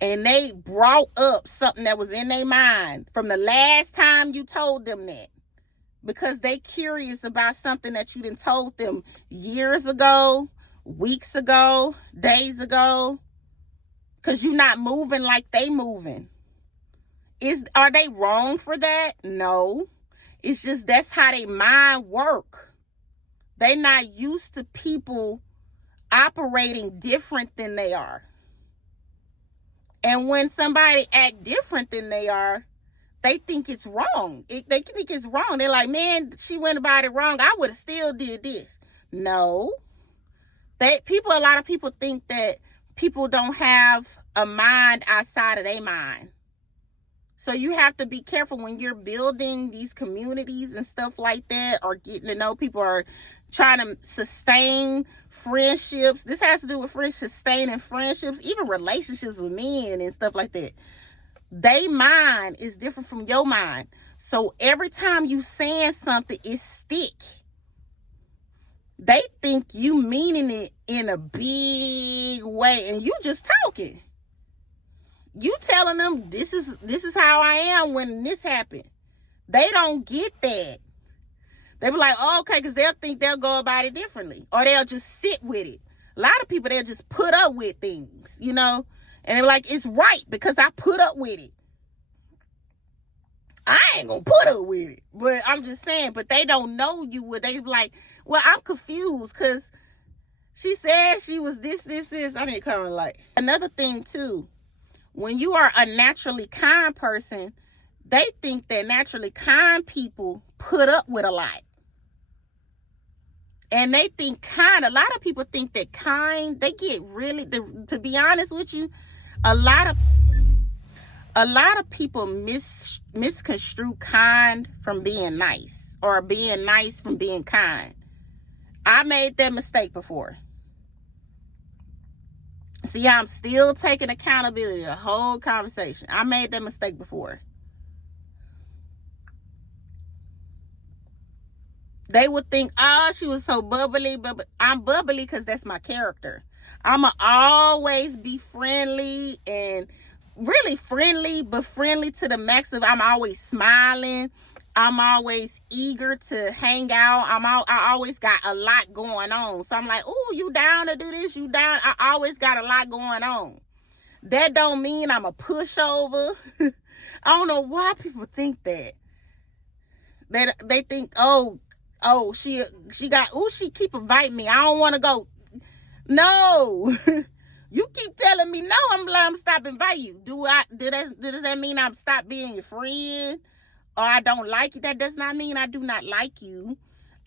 And they brought up something that was in their mind from the last time you told them that. Because they curious about something that you done told them years ago, weeks ago, days ago. Because you're not moving like they moving. Are they wrong for that? No. It's just that's how they mind work. They not used to people operating different than they are. And when somebody act different than they are, they think it's wrong. They think it's wrong. They're like, man, she went about it wrong. I would have still did this. No. A lot of people think that people don't have a mind outside of their mind. So you have to be careful when you're building these communities and stuff like that, or getting to know people, or trying to sustain friendships. This has to do with sustaining friendships, even relationships with men and stuff like that. Their mind is different from your mind. So every time you saying something, it stick. They think you meaning it in a big way, and you just talking. You telling them this is how I am when this happened. They don't get that. They be like, oh, okay, because they'll think they'll go about it differently. Or they'll just sit with it. A lot of people, they'll just put up with things, you know. And they're like, it's right because I put up with it. I ain't going to put up with it. But I'm just saying, but they don't know you. They be like, well, I'm confused because she said she was this. I need to come like. Another thing, too. When you are a naturally kind person, they think that naturally kind people put up with a lot. And they think a lot of people think that kind, they get really, to be honest with you, a lot of people misconstrue kind from being nice, or being nice from being kind. I made that mistake before. See, I'm still taking accountability the whole conversation. I made that mistake before. They would think, oh, she was so bubbly, but I'm bubbly because that's my character. I'ma always be friendly, and really friendly, but friendly to the max of I'm always smiling. I'm always eager to hang out. I always got a lot going on. So I'm like, oh, you down to do this? You down? I always got a lot going on. That don't mean I'm a pushover. I don't know why people think that. They think, she keep inviting me. I don't want to go. No. You keep telling me no, I'm stop inviting you. Does that mean I'm stop being your friend? Or I don't like you? That does not mean I do not like you.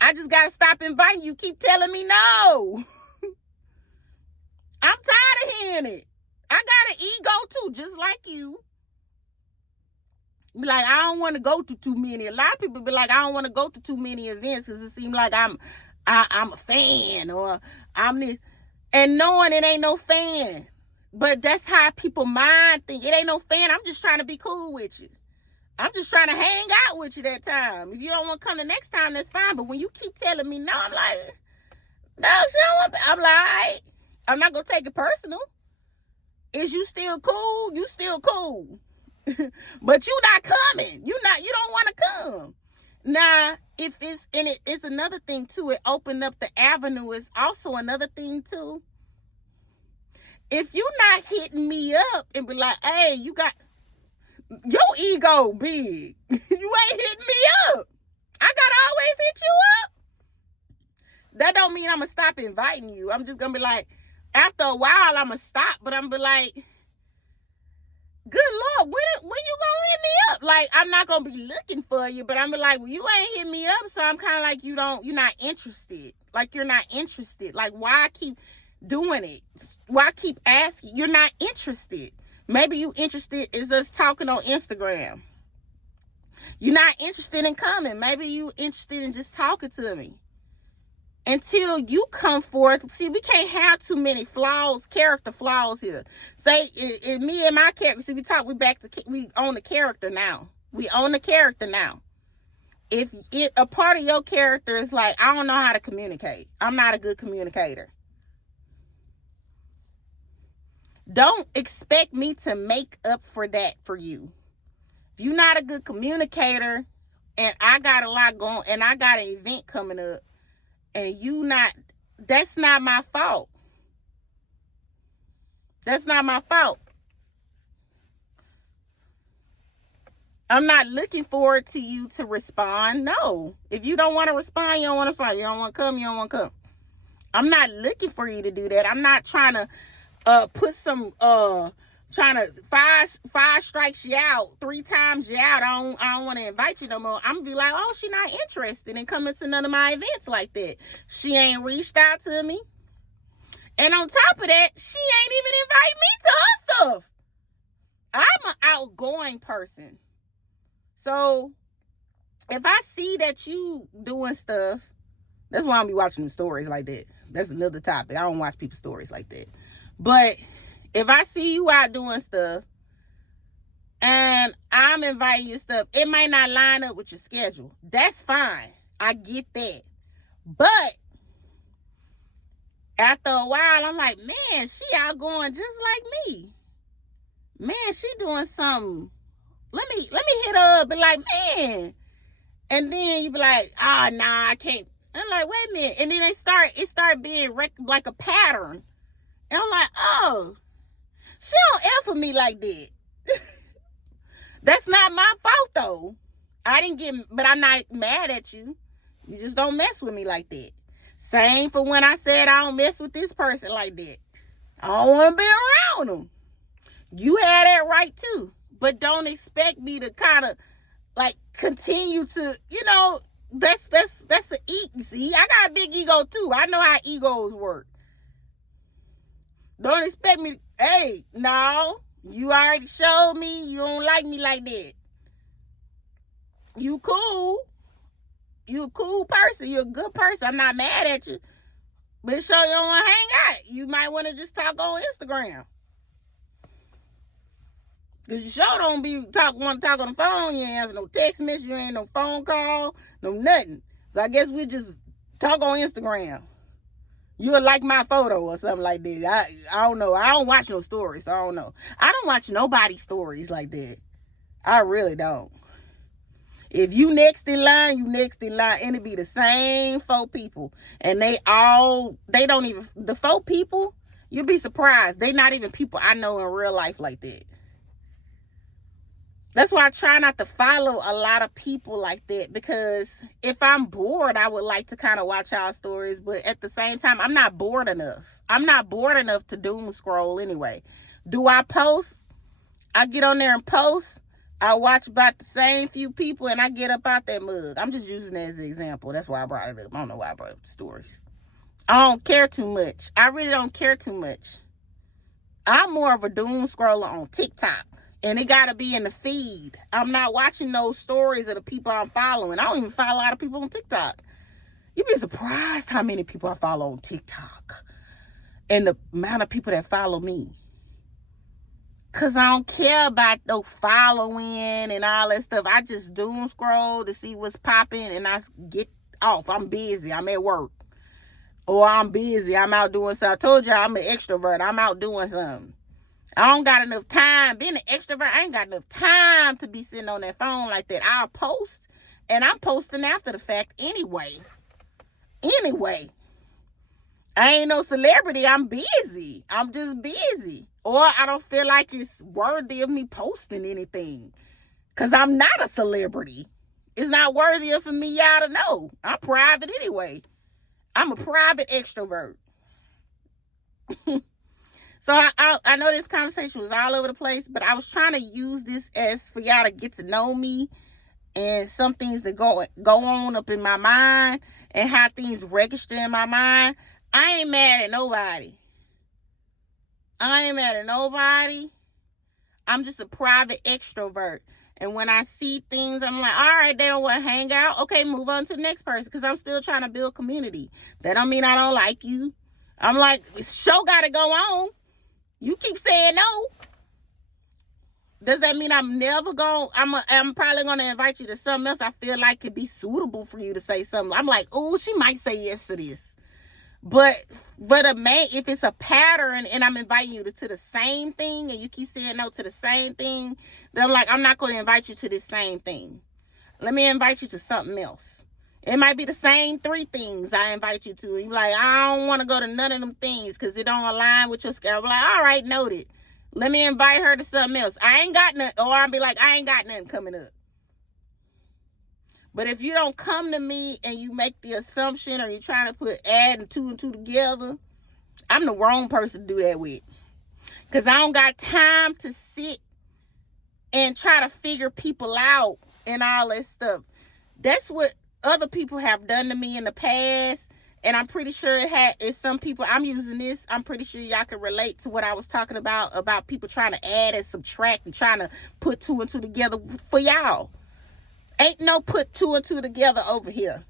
I just got to stop inviting you. Keep telling me no. I'm tired of hearing it. I got an ego too, just like you. Be like, I don't want to go to too many. A lot of people be like, I don't want to go to too many events because it seems like I'm a fan, or I'm this. And knowing it ain't no fan. But that's how people mind think. It ain't no fan. I'm just trying to be cool with you. I'm just trying to hang out with you that time. If you don't want to come the next time, that's fine. But when you keep telling me no, I'm like, no, she don't want. I'm like, all right. I'm not going to take it personal. Is you still cool? You still cool. But you not coming. You don't want to come. Now, if it's another thing too. It opened up the avenue. Is also another thing too. If you not hitting me up and be like, hey, you got your ego big. You ain't hitting me up. I gotta always hit you up. That don't mean I'm gonna stop inviting you. I'm just gonna be like, after a while, I'm gonna stop, but I'm gonna be like, good Lord, when you gonna hit me up? Like, I'm not gonna be looking for you, but I'm be like, well, you ain't hit me up, so I'm kind of like, you're not interested. Like, you're not interested. Like, why keep doing it? Why keep asking? You're not interested. Maybe you interested is us talking on Instagram. You're not interested in coming. Maybe you interested in just talking to me. Until you come forth. See, we can't have too many character flaws here. Say, me and my character, see, we own the character now. We own the character now. If a part of your character is like, I don't know how to communicate. I'm not a good communicator. Don't expect me to make up for that for you. If you're not a good communicator, and I got a lot going, and I got an event coming up, and that's not my fault. That's not my fault. I'm not looking forward to you to respond. No. If you don't want to respond, you don't want to respond. You don't want to come, you don't want to come. I'm not looking for you to do that. I'm not trying to put some trying to five strikes you out, 3 times you out. I don't want to invite you no more. I'm gonna be like, oh, she not interested in coming to none of my events like that. She ain't reached out to me. And on top of that, she ain't even invite me to her stuff. I'm an outgoing person. So if I see that you doing stuff, that's why I don't be watching them stories like that. That's another topic. I don't watch people's stories like that. But if I see you out doing stuff and I'm inviting you stuff, it might not line up with your schedule. That's fine. I get that. But after a while, I'm like, man, she outgoing just like me. Man, she doing something. Let me hit her up and like, man. And then you be like, nah, I can't. I'm like, wait a minute. And then it start being like a pattern. And I'm like, oh, she don't answer me like that. That's not my fault though. But I'm not mad at you. You just don't mess with me like that. Same for when I said I don't mess with this person like that. I don't want to be around them. You had that right too. But don't expect me to kind of like continue to, that's an ego. See, I got a big ego too. I know how egos work. Don't expect me, hey, no, you already showed me you don't like me like that. You cool. You a cool person. You a good person. I'm not mad at you. But sure you don't want to hang out. You might want to just talk on Instagram. Because you sure don't want to talk on the phone. You ain't answer no text message. You ain't no phone call. No nothing. So I guess we just talk on Instagram. You'll like my photo or something like that. I don't know. I don't watch no stories, so I don't know. I don't watch nobody's stories like that. I really don't. If you next in line, you next in line. And it be the same 4 people. And the 4 people, you'll be surprised. They not even people I know in real life like that. That's why I try not to follow a lot of people like that, because if I'm bored, I would like to kind of watch y'all stories, but at the same time, I'm not bored enough. I'm not bored enough to doom scroll anyway. Do I post? I get on there and post. I watch about the same few people and I get up out that mug. I'm just using that as an example. That's why I brought it up. I don't know why I brought up the stories. I don't care too much. I really don't care too much. I'm more of a doom scroller on TikTok. And it got to be in the feed. I'm not watching those stories of the people I'm following. I don't even follow a lot of people on TikTok. You'd be surprised how many people I follow on TikTok. And the amount of people that follow me. Because I don't care about no following and all that stuff. I just doom scroll to see what's popping and I get off. I'm busy. I'm at work. Or I'm busy. I'm out doing something. I told y'all I'm an extrovert. I'm out doing something. I don't got enough time. Being an extrovert, I ain't got enough time to be sitting on that phone like that. I'll post, and I'm posting after the fact anyway. I ain't no celebrity. I'm busy. I'm just busy. Or I don't feel like it's worthy of me posting anything. Because I'm not a celebrity. It's not worthy of for me y'all to know. I'm private anyway. I'm a private extrovert. So I know this conversation was all over the place, but I was trying to use this as for y'all to get to know me and some things that go on up in my mind and how things register in my mind. I ain't mad at nobody. I'm just a private extrovert. And when I see things, I'm like, all right, they don't want to hang out. Okay, move on to the next person because I'm still trying to build community. That don't mean I don't like you. I'm like, show got to go on. You keep saying no. Does that mean I'm never going? I'm probably going to invite you to something else I feel like could be suitable for you to say something. I'm like, oh, she might say yes to this. But if it's a pattern and I'm inviting you to the same thing and you keep saying no to the same thing, then I'm like, I'm not going to invite you to this same thing. Let me invite you to something else. It might be the same 3 things I invite you to. And you're like, I don't want to go to none of them things because it don't align with your schedule. I'm like, all right, noted. Let me invite her to something else. I ain't got nothing. Or I'll be like, I ain't got nothing coming up. But if you don't come to me and you make the assumption or you're trying to put add 2 and 2 together, I'm the wrong person to do that with. Because I don't got time to sit and try to figure people out and all that stuff. That's what other people have done to me in the past. And I'm pretty sure it's some people, I'm using this, I'm pretty sure y'all can relate to what I was talking about people trying to add and subtract and trying to put 2 and 2 together for y'all. Ain't no put 2 and 2 together over here.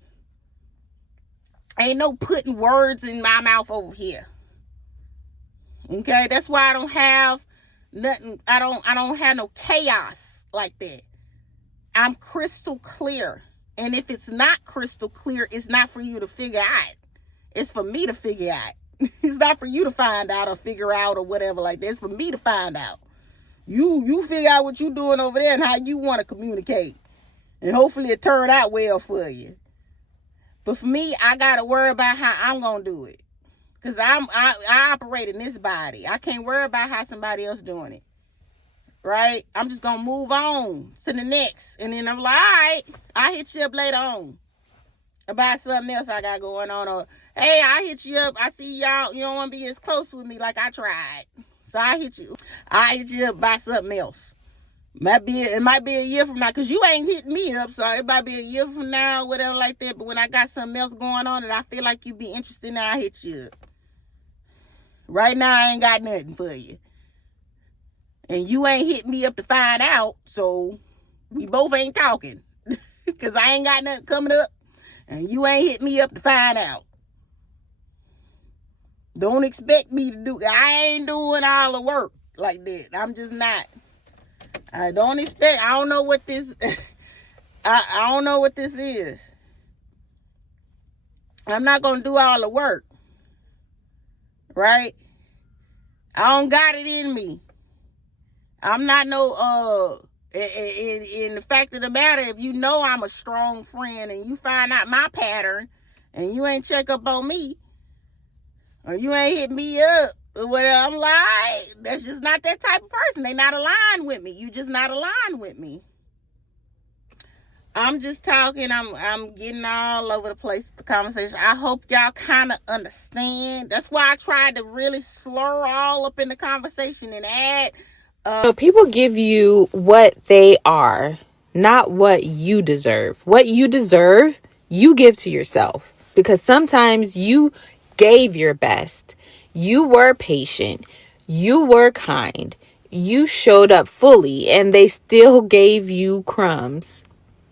Ain't no putting words in my mouth over here. Okay, that's why I don't have nothing. I don't have no chaos like that. I'm crystal clear. And if it's not crystal clear, it's not for you to figure out. It's for me to figure out. It's not for you to find out or figure out or whatever like that. It's for me to find out. You figure out what you're doing over there and how you want to communicate. And hopefully it turned out well for you. But for me, I got to worry about how I'm going to do it. Because I operate in this body. I can't worry about how somebody else doing it. Right? I'm just going to move on to the next. And then I'm like, all right, I'll hit you up later on about something else I got going on. Or, hey, I'll hit you up. I see y'all, you don't want to be as close with me like I tried. So I'll hit you up about something else. It might be a year from now, because you ain't hitting me up, so it might be a year from now, whatever like that. But when I got something else going on and I feel like you be interested in, I'll hit you up. Right now, I ain't got nothing for you. And you ain't hit me up to find out, so we both ain't talking. Because I ain't got nothing coming up, and you ain't hit me up to find out. Don't expect me to do, I ain't doing all the work like that. I'm just not. I don't know what this, I don't know what this is. I'm not going to do all the work. Right? I don't got it in me. I'm not no, in the fact of the matter, if you know I'm a strong friend and you find out my pattern and you ain't check up on me or you ain't hit me up, I'm like, that's just not that type of person. They not aligned with me. You just not aligned with me. I'm just talking. I'm getting all over the place with the conversation. I hope y'all kind of understand. That's why I tried to really slur all up in the conversation and add. So people give you what they are, not what you deserve. What you deserve, you give to yourself. Because sometimes you gave your best. You were patient. You were kind. You showed up fully and they still gave you crumbs.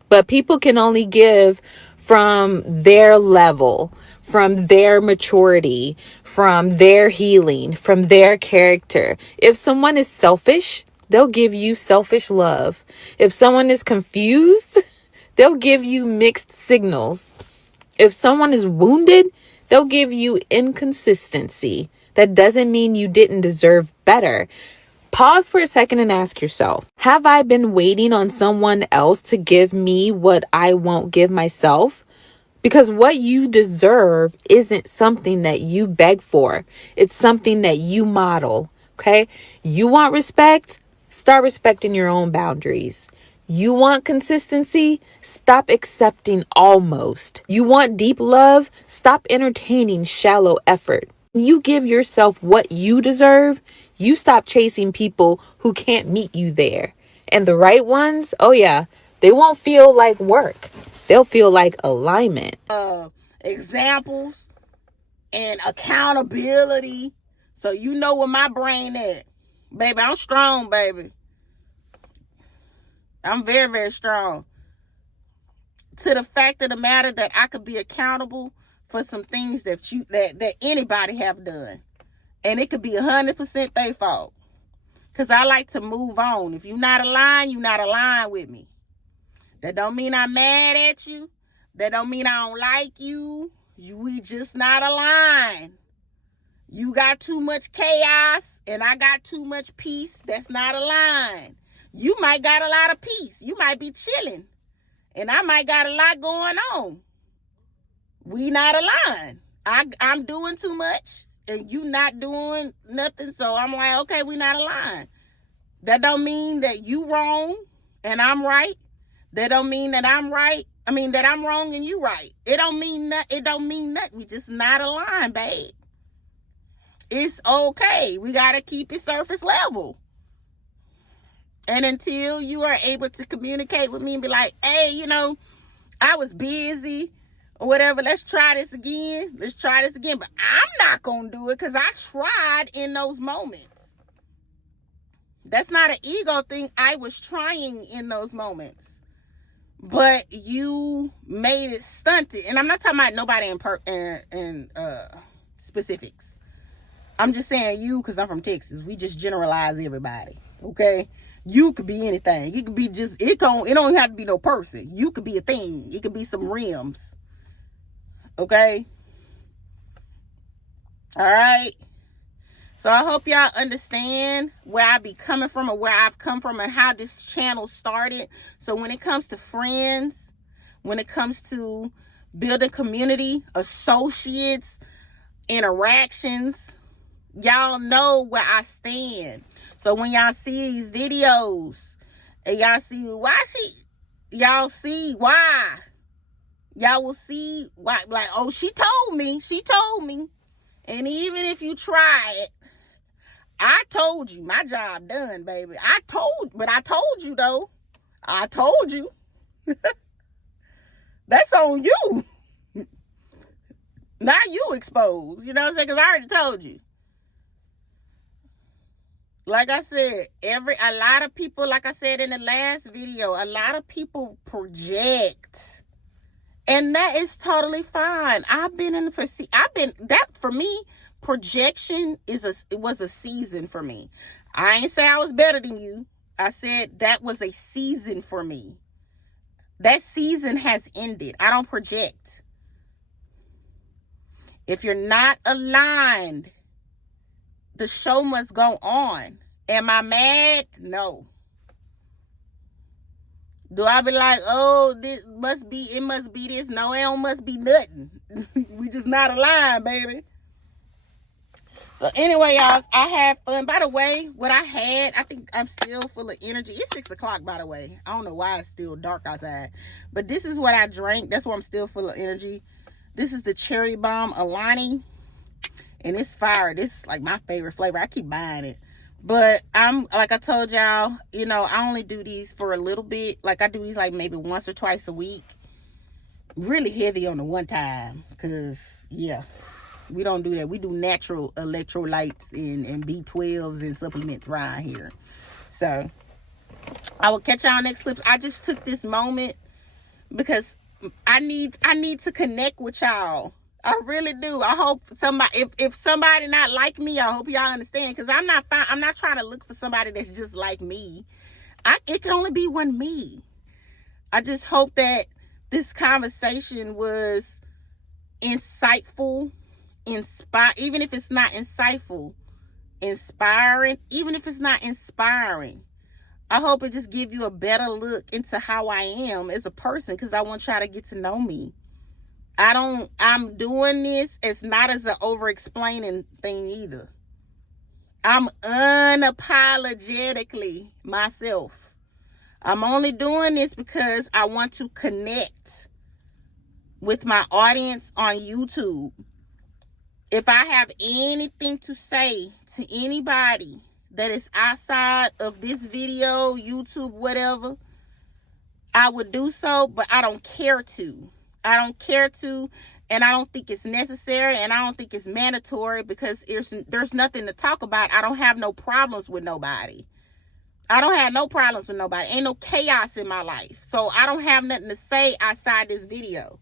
But people can only give from their level, from their maturity, from their healing, from their character. If someone is selfish, they'll give you selfish love. If someone is confused, they'll give you mixed signals. If someone is wounded, they'll give you inconsistency. That doesn't mean you didn't deserve better. Pause for a second and ask yourself, have I been waiting on someone else to give me what I won't give myself? Because what you deserve isn't something that you beg for. It's something that you model. Okay? You want respect? Start respecting your own boundaries. You want consistency? Stop accepting almost. You want deep love? Stop entertaining shallow effort. You give yourself what you deserve. You stop chasing people who can't meet you there. And the right ones, oh yeah, they won't feel like work. They'll feel like alignment. Examples and accountability. So you know where my brain at. Baby, I'm strong, baby. I'm very, very strong. To the fact of the matter that I could be accountable for some things that anybody have done. And it could be 100% their fault. Because I like to move on. If you're not aligned, you're not aligned with me. That don't mean I'm mad at you. That don't mean I don't like you. We just not aligned. You got too much chaos and I got too much peace. That's not aligned. You might got a lot of peace. You might be chilling. And I might got a lot going on. We not aligned. I'm doing too much and you not doing nothing. So I'm like, okay, we not aligned. That don't mean that you wrong and I'm right. That don't mean that I'm right. I mean that I'm wrong and you right. It don't mean nothing. We just not aligned, babe. It's okay. We gotta keep it surface level. And until you are able to communicate with me and be like, hey, I was busy or whatever. Let's try this again. But I'm not going to do it because I tried in those moments. That's not an ego thing. I was trying in those moments. But you made it stunted. And I'm not talking about nobody in specifics. I'm just saying you because I'm from Texas. We just generalize everybody. Okay? You could be anything. It could be just, it don't have to be no person. You could be a thing. It could be some rims. Okay? All right? So I hope y'all understand where I be coming from or where I've come from and how this channel started. So when it comes to friends, when it comes to building community, associates, interactions, y'all know where I stand. So when y'all see these videos and y'all see y'all will see why, like, oh, she told me. And even if you try it, I told you, my job done, baby. I told you though. I told you. That's on you. Not you exposed. You know what I'm saying? Because I already told you. Like I said, a lot of people, like I said in the last video, a lot of people project. And that is totally fine. For me, projection was a season for me. I ain't say I was better than you. I said that was a season for me. That season has ended. I don't project. If you're not aligned, the show must go on. Am I mad? No. Do I be like, oh, it must be this? No, it don't must be nothing. We just not aligned, baby. So anyway, y'all, I had fun. By the way, what I had, I think I'm still full of energy. It's 6 o'clock, by the way. I don't know why it's still dark outside. But this is what I drank. That's why I'm still full of energy. This is the Cherry Bomb Alani. And it's fire. This is like my favorite flavor. I keep buying it. But like I told y'all, I only do these for a little bit. Like I do these like maybe once or twice a week. Really heavy on the one time. Because, yeah, we don't do that. We do natural electrolytes and B12s and supplements right here. So, I will catch y'all next clip. I just took this moment because I need to connect with y'all. I really do. I hope somebody, if somebody not like me, I hope y'all understand. Because I'm not trying to look for somebody that's just like me. It can only be one me. I just hope that this conversation was insightful, even if it's not insightful, inspiring, even if it's not inspiring, I hope it just give you a better look into how I am as a person, because I want y'all to get to know me. I'm doing this as not as an over-explaining thing either. I'm unapologetically myself. I'm only doing this because I want to connect with my audience on YouTube. If I have anything to say to anybody that is outside of this video, YouTube, whatever, I would do so, but I don't care to. I don't care to, and I don't think it's necessary, and I don't think it's mandatory, because there's nothing to talk about. I don't have no problems with nobody. I don't have no problems with nobody. Ain't no chaos in my life. So I don't have nothing to say outside this video.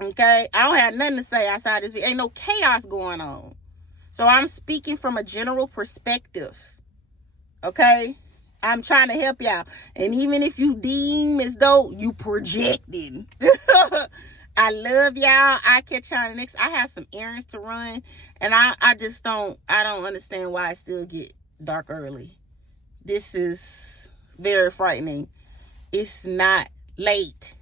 Okay? I don't have nothing to say outside this video. Ain't no chaos going on. So I'm speaking from a general perspective. Okay? I'm trying to help y'all. And even if you deem as though you projecting, I love y'all. I catch y'all next. I have some errands to run, and I don't understand why I still get dark early. This is very frightening. It's not late.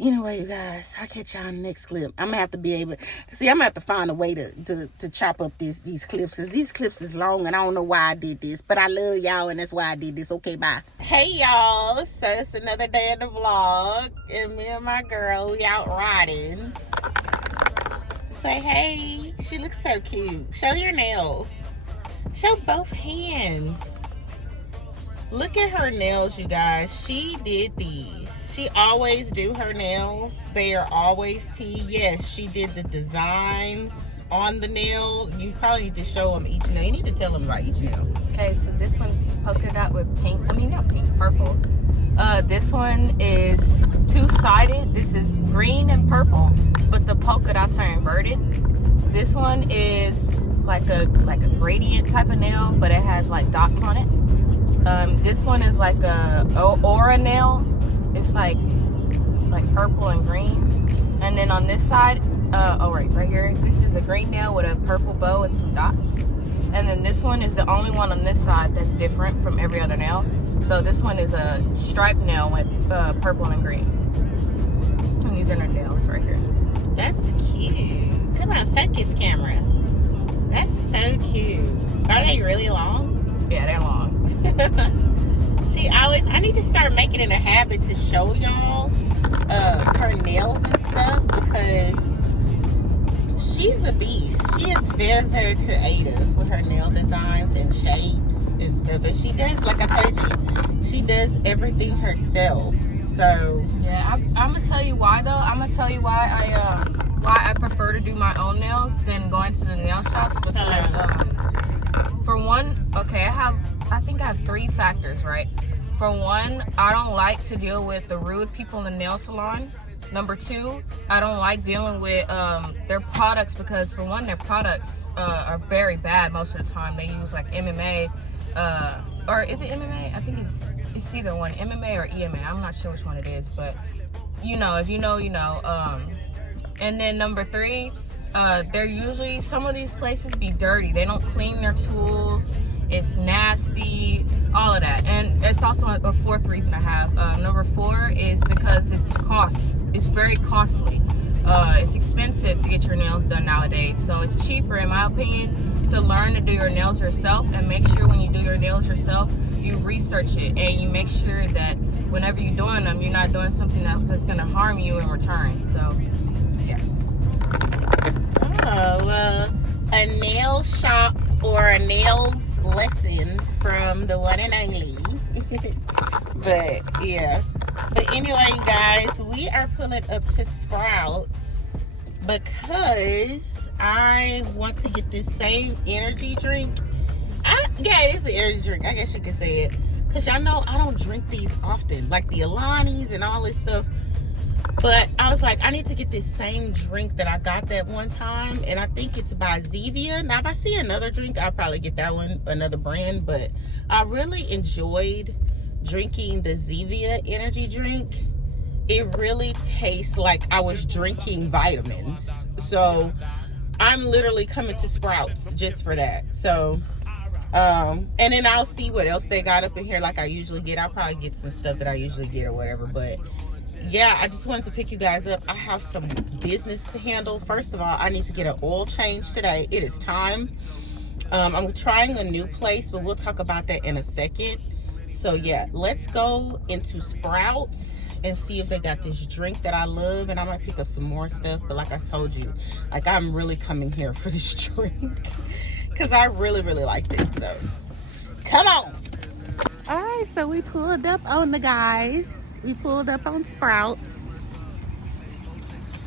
Anyway, you guys, I'll catch y'all in the next clip. I'm gonna have to find a way to chop up these clips, because these clips is long and I don't know why I did this, but I love y'all and that's why I did this. Okay, bye. Hey y'all, so it's another day in the vlog, and me and my girl, we out riding. Say hey. She looks so cute. Show your nails. Show both hands. Look at her nails, you guys. She did these. She always do her nails. They are always tea. Yes, she did the designs on the nail. You probably need to show them each nail. You need to tell them about each nail. Okay, so this one's polka dot with pink. I mean, not pink, purple. This one is two-sided. This is green and purple, but the polka dots are inverted. This one is like a gradient type of nail, but it has like dots on it. This one is like a aura nail. It's like purple and green. And then on this side, right here, this is a green nail with a purple bow and some dots. And then this one is the only one on this side that's different from every other nail. So this one is a striped nail with purple and green. And these are her nails right here. That's cute. Come on, focus camera. That's so cute. Are they really long? Yeah, they're long. I need to start making it a habit to show y'all her nails and stuff, because she's a beast. She is very, very creative with her nail designs and shapes and stuff. And she does, like I told you, she does everything herself. So yeah, I'm gonna tell you why though. I'm gonna tell you why I prefer to do my own nails than going to the nail shops, because for one, okay, I think I have 3 factors, right? For one, I don't like to deal with the rude people in the nail salon. Number 2, I don't like dealing with their products, because for one, their products are very bad most of the time. They use like MMA, or is it MMA? I think it's either one, MMA or EMA. I'm not sure which one it is, but you know, if you know, you know. And then number 3, they're usually, some of these places be dirty. They don't clean their tools. It's nasty, all of that. And it's also a 4th reason I have. Number 4 is because it's very costly. It's expensive to get your nails done nowadays. So it's cheaper, in my opinion, to learn to do your nails yourself, and make sure when you do your nails yourself, you research it and you make sure that whenever you're doing them, you're not doing something that's going to harm you in return. So, yeah. Oh, well, a nail shop or a nails lesson from the one and only. But yeah, but anyway, guys, we are pulling up to Sprouts because I want to get this same energy drink. It is an energy drink, I guess you could say it, because y'all know I don't drink these often, like the Alanis and all this stuff. But I was like, I need to get this same drink that I got that one time, and I think it's by Zevia. Now, if I see another drink, I'll probably get that one, another brand. But I really enjoyed drinking the Zevia energy drink. It really tastes like I was drinking vitamins. So I'm literally coming to Sprouts just for that. So and then I'll see what else they got up in here like I usually get. I'll probably get some stuff that I usually get or whatever. But yeah, I just wanted to pick you guys up. I have some business to handle. First of all, I need to get an oil change today. It is time. I'm trying a new place, but we'll talk about that in a second. So yeah, let's go into Sprouts and see if they got this drink that I love, and I might pick up some more stuff. But like I told you, like I'm really coming here for this drink because I really liked it. So come on. All right, so we pulled up on the guys. We pulled up on Sprouts,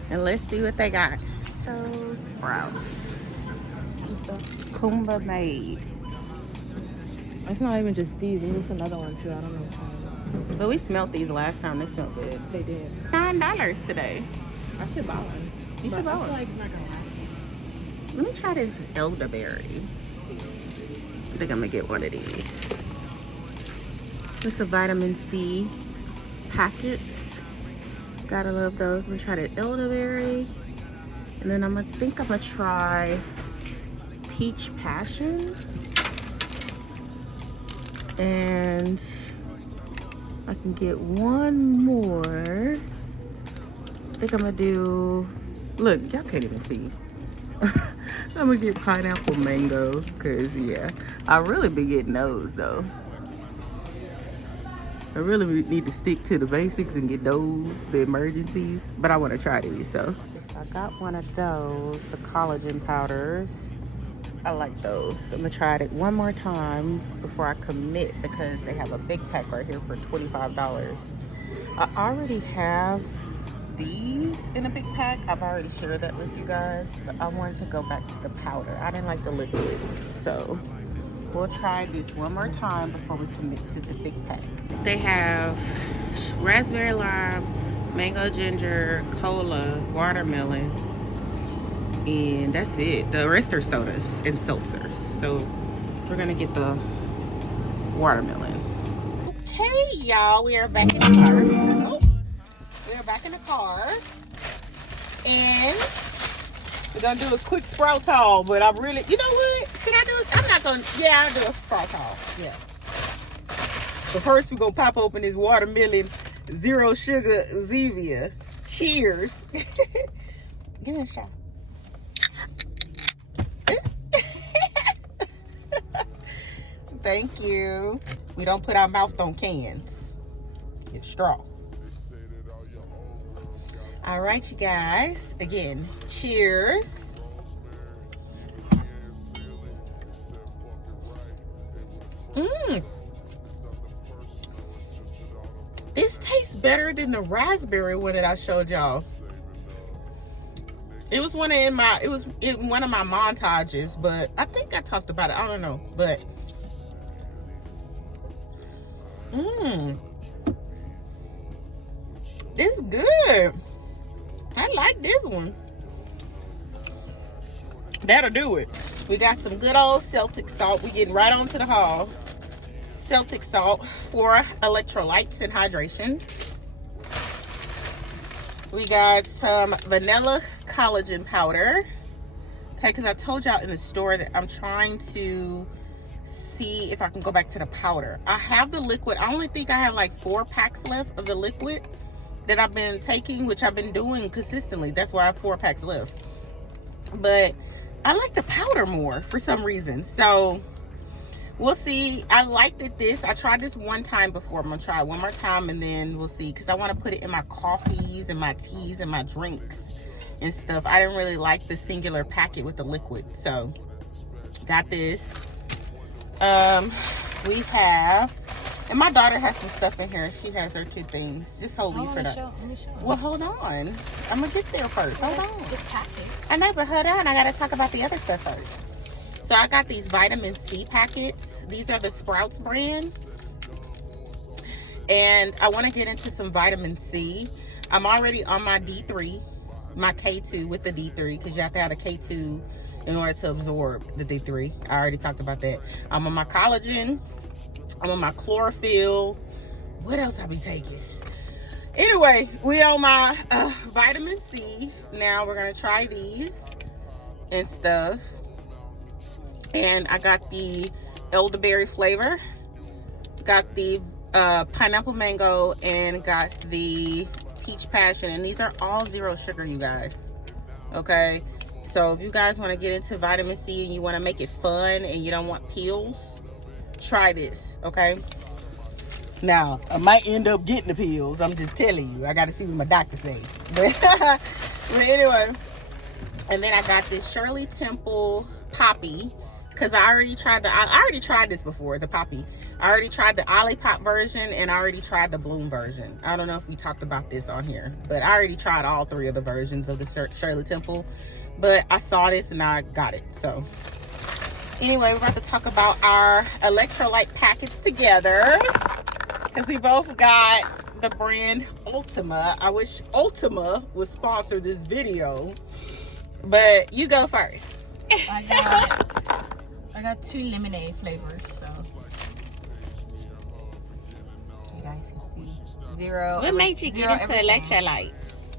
and let's see what they got. So Sprouts, Kumba made. It's not even just these. There's another one too. I don't know which one. But we smelled these last time. They smelled good. They did. $9 today. I should buy one. You should buy I one. feel like it's not gonna last me. Let me try this elderberry. I think I'm gonna get one of these. It's a vitamin C packets. Gotta love those. I'm gonna try the elderberry. And then I'm gonna try peach passion. And I can get one more. I think I'm gonna do, look, y'all can't even see. I'm gonna get pineapple mango, cause yeah, I really be getting those though. I really need to stick to the basics and get those, the emergencies, but I wanna try these, so I got one of those, the collagen powders. I like those. I'm gonna try it one more time before I commit because they have a big pack right here for $25. I already have these in a big pack. I've already shared that with you guys, but I wanted to go back to the powder. I didn't like the liquid, so we'll try this one more time before we commit to the big pack. They have raspberry lime, mango ginger, cola, watermelon, and that's it. The rest are sodas and seltzers. So we're gonna get the watermelon. Okay, y'all, we are back in the car. Oh, we are back in the car, and we're gonna do a quick Sprouts haul. But I'm really, you know what? Should I do it? I'm not gonna. Yeah, I'll do a Sprouts haul. Yeah. But first, we're gonna pop open this watermelon zero sugar Zevia. Cheers. Give me a shot. Thank you. We don't put our mouth on cans. It's straw. All right, you guys. Again, cheers. This tastes better than the raspberry one that I showed y'all. It was one in my, it was in one of my montages, but I think I talked about it. I don't know, but it's good. I like this one. That'll do it. We got some good old Celtic salt. We getting right on to the haul. Celtic salt for electrolytes and hydration. We got some vanilla collagen powder. Okay, because I told y'all in the store that I'm trying to see if I can go back to the powder. I have the liquid. I only think I have like 4 packs left of the liquid that I've been taking, which I've been doing consistently. That's why I have 4 packs left. But I like the powder more for some reason. So we'll see. I liked it I tried this one time before. I'm gonna try it one more time and then we'll see, because I want to put it in my coffees and my teas and my drinks and stuff. I didn't really like the singular packet with the liquid, so got this. We have, and my daughter has some stuff in here. She has her 2 things. Just hold these for that. Well, hold on. I'm gonna get there first. Hold on. It's packets. I know, but hold on. I gotta talk about the other stuff first. So I got these vitamin C packets. These are the Sprouts brand. And I want to get into some vitamin C. I'm already on my D3, my K2 with the D3, because you have to have a K2 in order to absorb the D3. I already talked about that. I'm on my collagen. I'm on my chlorophyll. What else I be taking? Anyway, we on my vitamin C. Now we're going to try these. and stuff. And I got the elderberry flavor, got the pineapple mango, and got the peach passion. And these are all 0 sugar, you guys. Okay, so if you guys want to get into vitamin C and you want to make it fun and you don't want pills, try this. Okay, now I might end up getting the pills, I'm just telling you. I got to see what my doctor say. But anyway, and then I got this Shirley Temple Poppy, because I already tried this before, the Poppy. I already tried the Olipop version, and I already tried the Bloom version. I don't know if we talked about this on here, but I already tried all 3 of the versions of the Shirley Temple. But I saw this and I got it. So anyway, we're about to talk about our electrolyte packets together, because we both got the brand Ultima. I wish Ultima would sponsor this video, but you go first. I got 2 lemonade flavors, so you guys can see. 0. What made you get into electrolytes?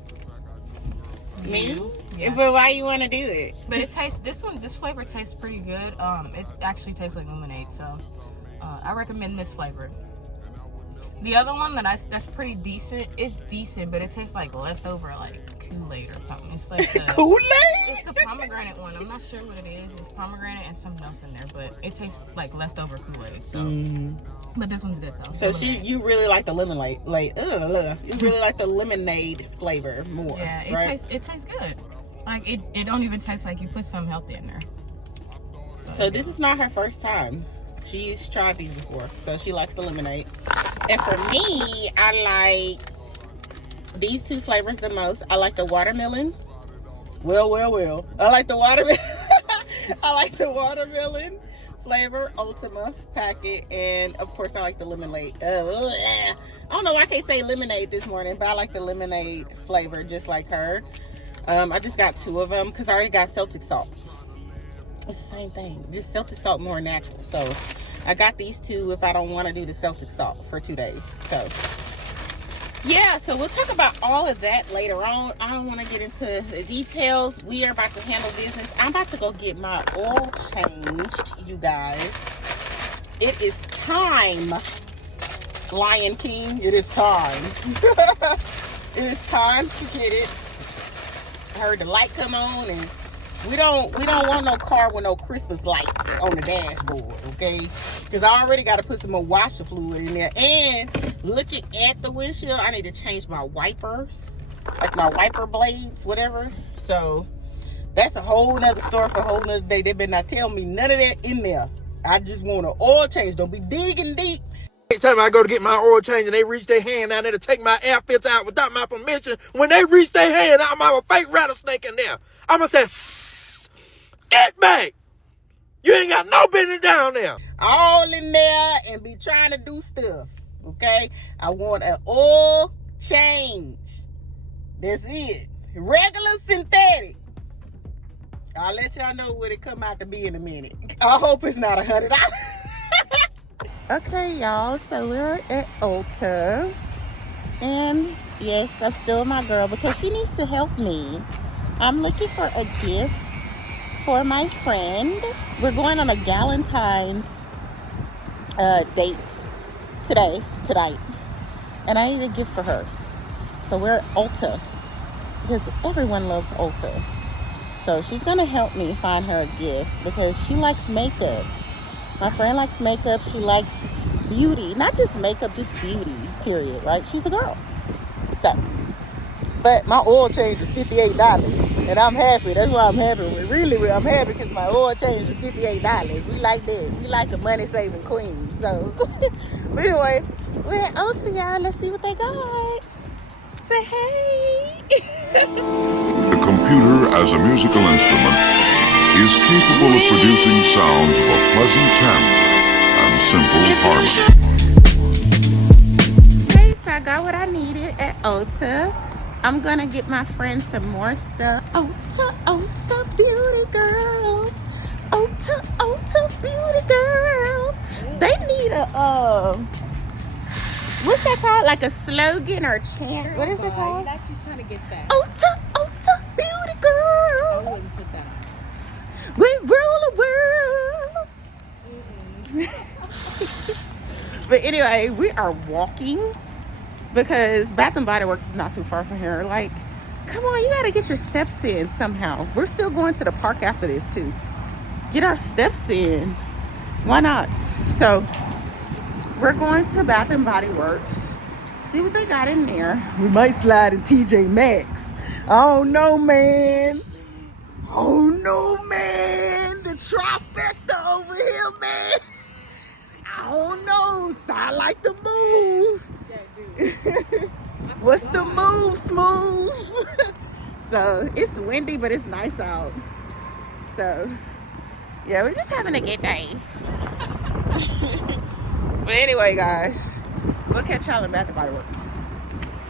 Me? Yeah. But why you want to do it? But it tastes, this flavor tastes pretty good. It actually tastes like lemonade, so I recommend this flavor. The other one that's pretty decent, it's decent, but it tastes like leftover like Kool-Aid or something. It's like the Kool-Aid? It's the pomegranate one. I'm not sure what it is. It's pomegranate and something else in there, but it tastes like leftover Kool-Aid. So, but this one's good though. So you really like the lemonade, you really like the lemonade flavor more. Yeah, right? it tastes good. Like it don't even taste like you put something healthy in there. So this is not her first time. She's tried these before, so she likes the lemonade. And for me, I like these 2 flavors the most. I like the watermelon. Well. I like the watermelon. I like the watermelon flavor Ultima packet, and of course I like the lemonade. I don't know why I can't say lemonade this morning, but I like the lemonade flavor just like her. I just got 2 of them because I already got Celtic salt. It's the same thing, just Celtic salt more natural. So I got these 2 if I don't want to do the Celtic salt for 2 days. So yeah, so we'll talk about all of that later on. I don't want to get into the details. We are about to handle business. I'm about to go get my oil changed, you guys. It is time, Lion King. It is time. It is time to get it. I heard the light come on, and we don't want no car with no Christmas lights on the dashboard, okay? Because I already got to put some more washer fluid in there. And looking at the windshield, I need to change my wipers, like my wiper blades, whatever. So that's a whole nother story for a whole nother day. They better not tell me none of that in there. I just want an oil change. Don't be digging deep. Next time I go to get my oil change and they reach their hand down there to take my air filter out without my permission, when they reach their hand, I'm a fake rattlesnake in there. I'm going to say, get back. You ain't got no business down there. All in there and be trying to do stuff, okay? I want an oil change. That's it. Regular synthetic. I'll let y'all know what it come out to be in a minute. I hope it's not $100. Okay, y'all, so we're at Ulta, and yes, I'm still my girl because she needs to help me. I'm looking for a gift for my friend. We're going on a Galentines date tonight, and I need a gift for her. So we're at Ulta because everyone loves Ulta. So she's gonna help me find her a gift because she likes makeup. My friend likes makeup. She likes beauty. Not just makeup, just beauty, period. Right? She's a girl. So, but my oil change is $58. And I'm happy. That's why I'm happy with. Really, I'm happy because my oil change is $58. We like that. We like a money-saving queen. So, but anyway, we're at Ulta, y'all. Let's see what they got. Say hey. The computer as a musical instrument is capable of producing sounds of a pleasant timbre and simple harmony. Okay, so I got what I needed at Ulta. I'm gonna get my friend some more stuff. Ulta beauty girls. Ulta beauty girls. They need a what's that called? Like a slogan or a chant? What is it called? She's trying to get that. Ulta beauty girls. I wouldn't put that on. We rule the world. But anyway, we are walking because Bath and Body Works is not too far from here. Like, come on, you gotta get your steps in somehow. We're still going to the park after this too. Get our steps in. Why not? So we're going to Bath and Body Works. See what they got in there. We might slide in TJ Maxx. I don't know, man. Oh no, man. The trifecta over here, man. I don't know. So I like the move. What's the move, Smooth? So it's windy, but it's nice out. So yeah, we're just having a good day. But anyway, guys, we'll catch y'all in Bath and Body Works.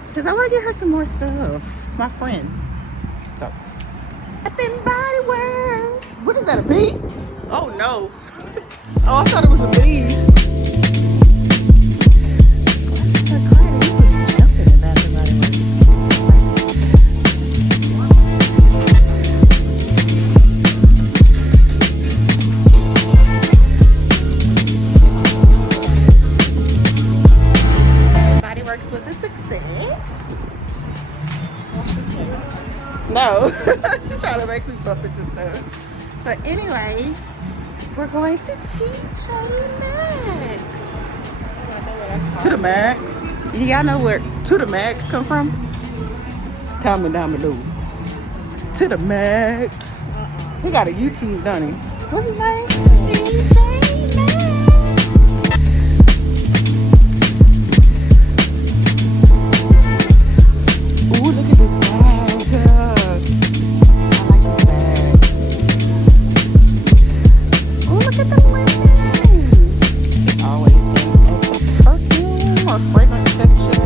Because I want to get her some more stuff. My friend. So, Bath and Body Works. What is that, a bee? Oh, no. Oh, I thought it was a bee. What's this so crazy? This looking jumping in Bath and Body Works. Body Works was a success. No, she's trying to make me bump into stuff. So anyway, we're going to TJ Maxx. To the Maxx. Y'all know where To the Maxx come from? Comment down below. To the Maxx. He got a YouTube, don't he? What's his name? TJ Maxx. Ooh, look at this bag. I like this bag. Ooh, look at the linen. Always in at the perfume or fragrance section.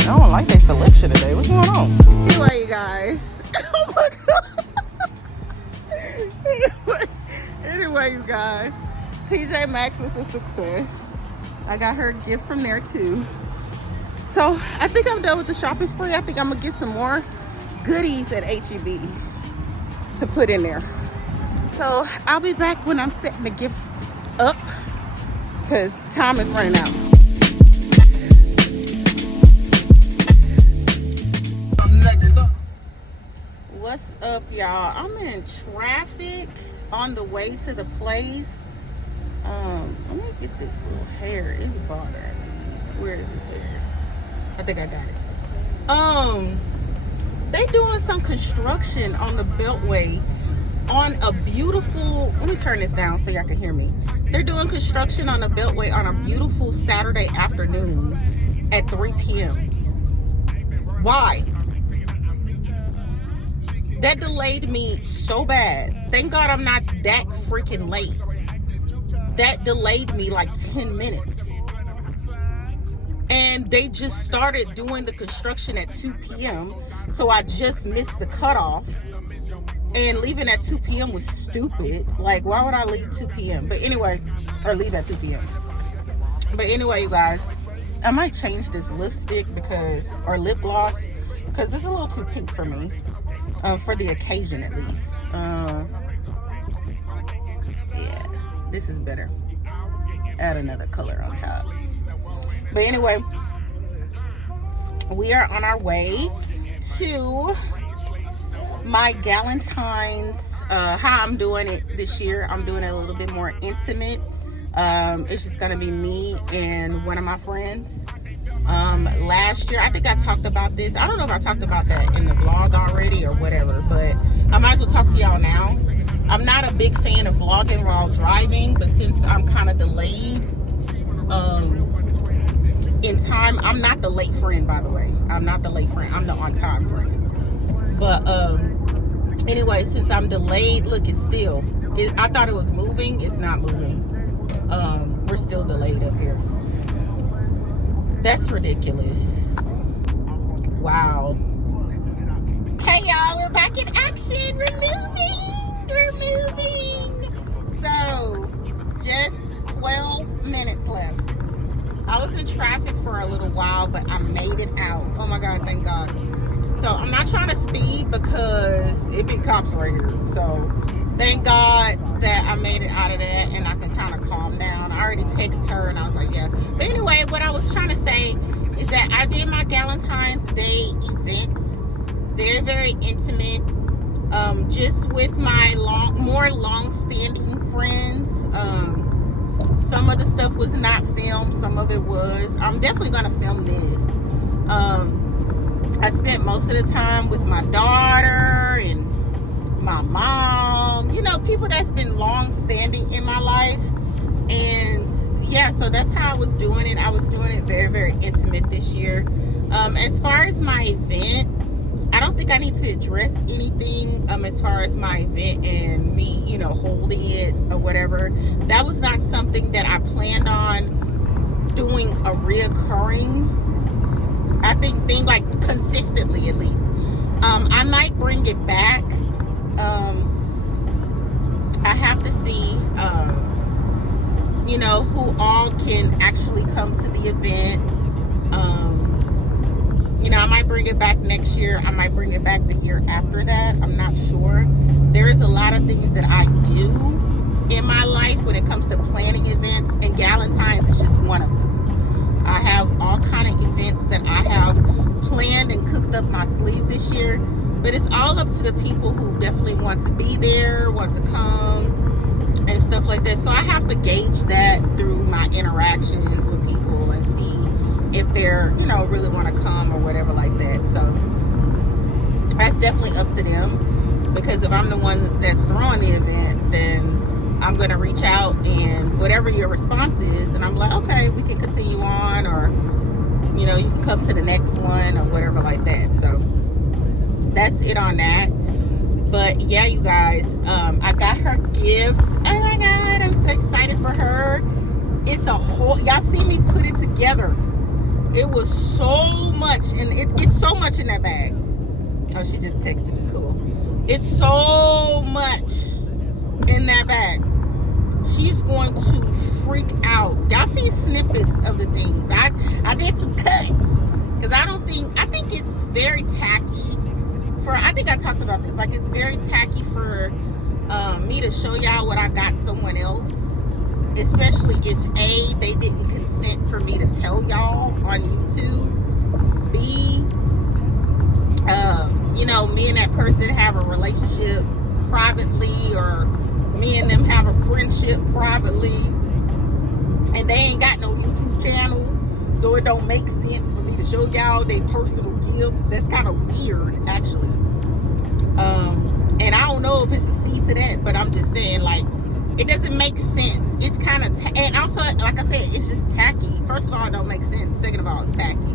I don't like their selection today. What's going on? Anyway, you guys. Oh my god. Anyway, you guys. TJ Maxx was a success. I got her a gift from there too. So I think I'm done with the shopping spree. I think I'm gonna get some more goodies at H-E-B to put in there. So I'll be back when I'm setting the gift up because time is running out. What's up, y'all? I'm in traffic on the way to the place. Let me get this little hair. It's bothering me. Where is this hair? I think I got it. They doing some construction on the Beltway on a beautiful, let me turn this down so y'all can hear me. They're doing construction on the Beltway on a beautiful Saturday afternoon at 3 p.m. Why? That delayed me so bad. Thank God I'm not that freaking late. That delayed me like 10 minutes. And they just started doing the construction at 2 p.m. So I just missed the cutoff. And leaving at 2 p.m. was stupid. Like, why would I leave 2 p.m.? But anyway, or leave at 2 p.m. But anyway, you guys, I might change this lipstick because, or lip gloss, because it's a little too pink for me. For the occasion, at least. Yeah, this is better. Add another color on top. But anyway, we are on our way to my Galentines. How I'm doing it this year, I'm doing it a little bit more intimate. It's just gonna be me and one of my friends. Last year, I think I talked about this. I don't know if I talked about that in the vlog already or whatever, but I might as well talk to y'all now. I'm not a big fan of vlogging while driving, but since I'm kind of delayed in time, I'm not the late friend, by the way. I'm not the late friend. I'm the on-time friend. But anyway, since I'm delayed, look, it's still. I thought it was moving. It's not moving. We're still delayed up here. That's ridiculous. Wow. Hey, y'all, we're back in action. We're moving. So, just 12 minutes left. I was in traffic for a little while, but I made it out. Oh my God, thank God. So I'm not trying to speed because it be cops right here. So thank God that I made it out of that and I can kind of calm down. I already texted her and I was like, yeah. But anyway, what I was trying to say is that I did my Galentines Day events. Very, very intimate. Just with my more long-standing friends. Some of the stuff was not filmed. Some of it was. I'm definitely going to film this. I spent most of the time with my daughter and my mom, you know, people that's been long standing in my life. And yeah, so that's how I was doing it. I was doing it very, very intimate this year. As far as my event, I don't think I need to address anything as far as my event and me, you know, holding it or whatever. That was not something that I planned on doing a reoccurring, I think, thing, like consistently at least. I might bring it back. I have to see, you know, who all can actually come to the event. You know, I might bring it back next year. I might bring it back the year after that. I'm not sure. There's a lot of things that I do in my life when it comes to planning events, and Galentines is just one of them. I have all kind of events that I have planned and cooked up my sleeve this year, but it's all up to the people who definitely want to be there, want to come, and stuff like that. So I have to gauge that through my interactions with people and see if they're, you know, really want to come or whatever like that. So that's definitely up to them, because if I'm the one that's throwing the event, then I'm going to reach out and whatever your response is, and I'm like, okay, we can continue on, or, you know, you can come to the next one or whatever like that. So that's it on that. But yeah, you guys, I got her gifts. Oh my God, I'm so excited for her. It's a whole, y'all see me put it together. It was so much, and it's so much in that bag. Oh, she just texted me, cool. It's so much in that bag. She's going to freak out. Y'all see snippets of the things. I did some cuts, because I think it's very tacky for, I think I talked about this, like it's very tacky for me to show y'all what I got someone else, especially if A, they didn't consent for me to tell y'all on YouTube. B, you know, me and that person have a relationship privately, or me and them have a friendship privately, and they ain't got no YouTube channel, so it don't make sense for me to show y'all their personal gifts. That's kind of weird, actually. And I don't know if it's a seed to that, but I'm just saying, like, it doesn't make sense. It's kind of, and also, like I said, it's just tacky. First of all, it don't make sense. Second of all, it's tacky.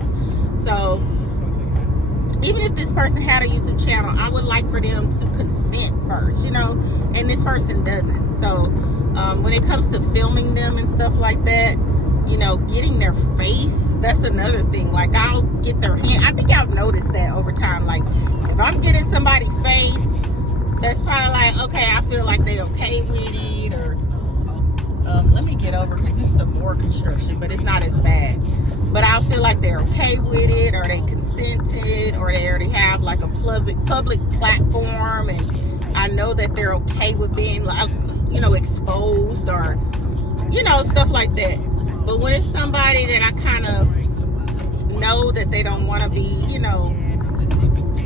So even if this person had a YouTube channel, I would like for them to consent first, you know, and this person doesn't. So when it comes to filming them and stuff like that, you know, getting their face, that's another thing. Like, I'll get their hand. I think y'all noticed that over time. Like, if I'm getting somebody's face, that's probably like, okay, I feel like they okay with it, or let me get over, because it's some more construction, but it's not as bad. But I'll feel like they're okay with it, or they consented, or they already have like a public platform, and I know that they're okay with being, like, you know, exposed, or, you know, stuff like that. But when it's somebody that I kind of know that they don't want to be, you know,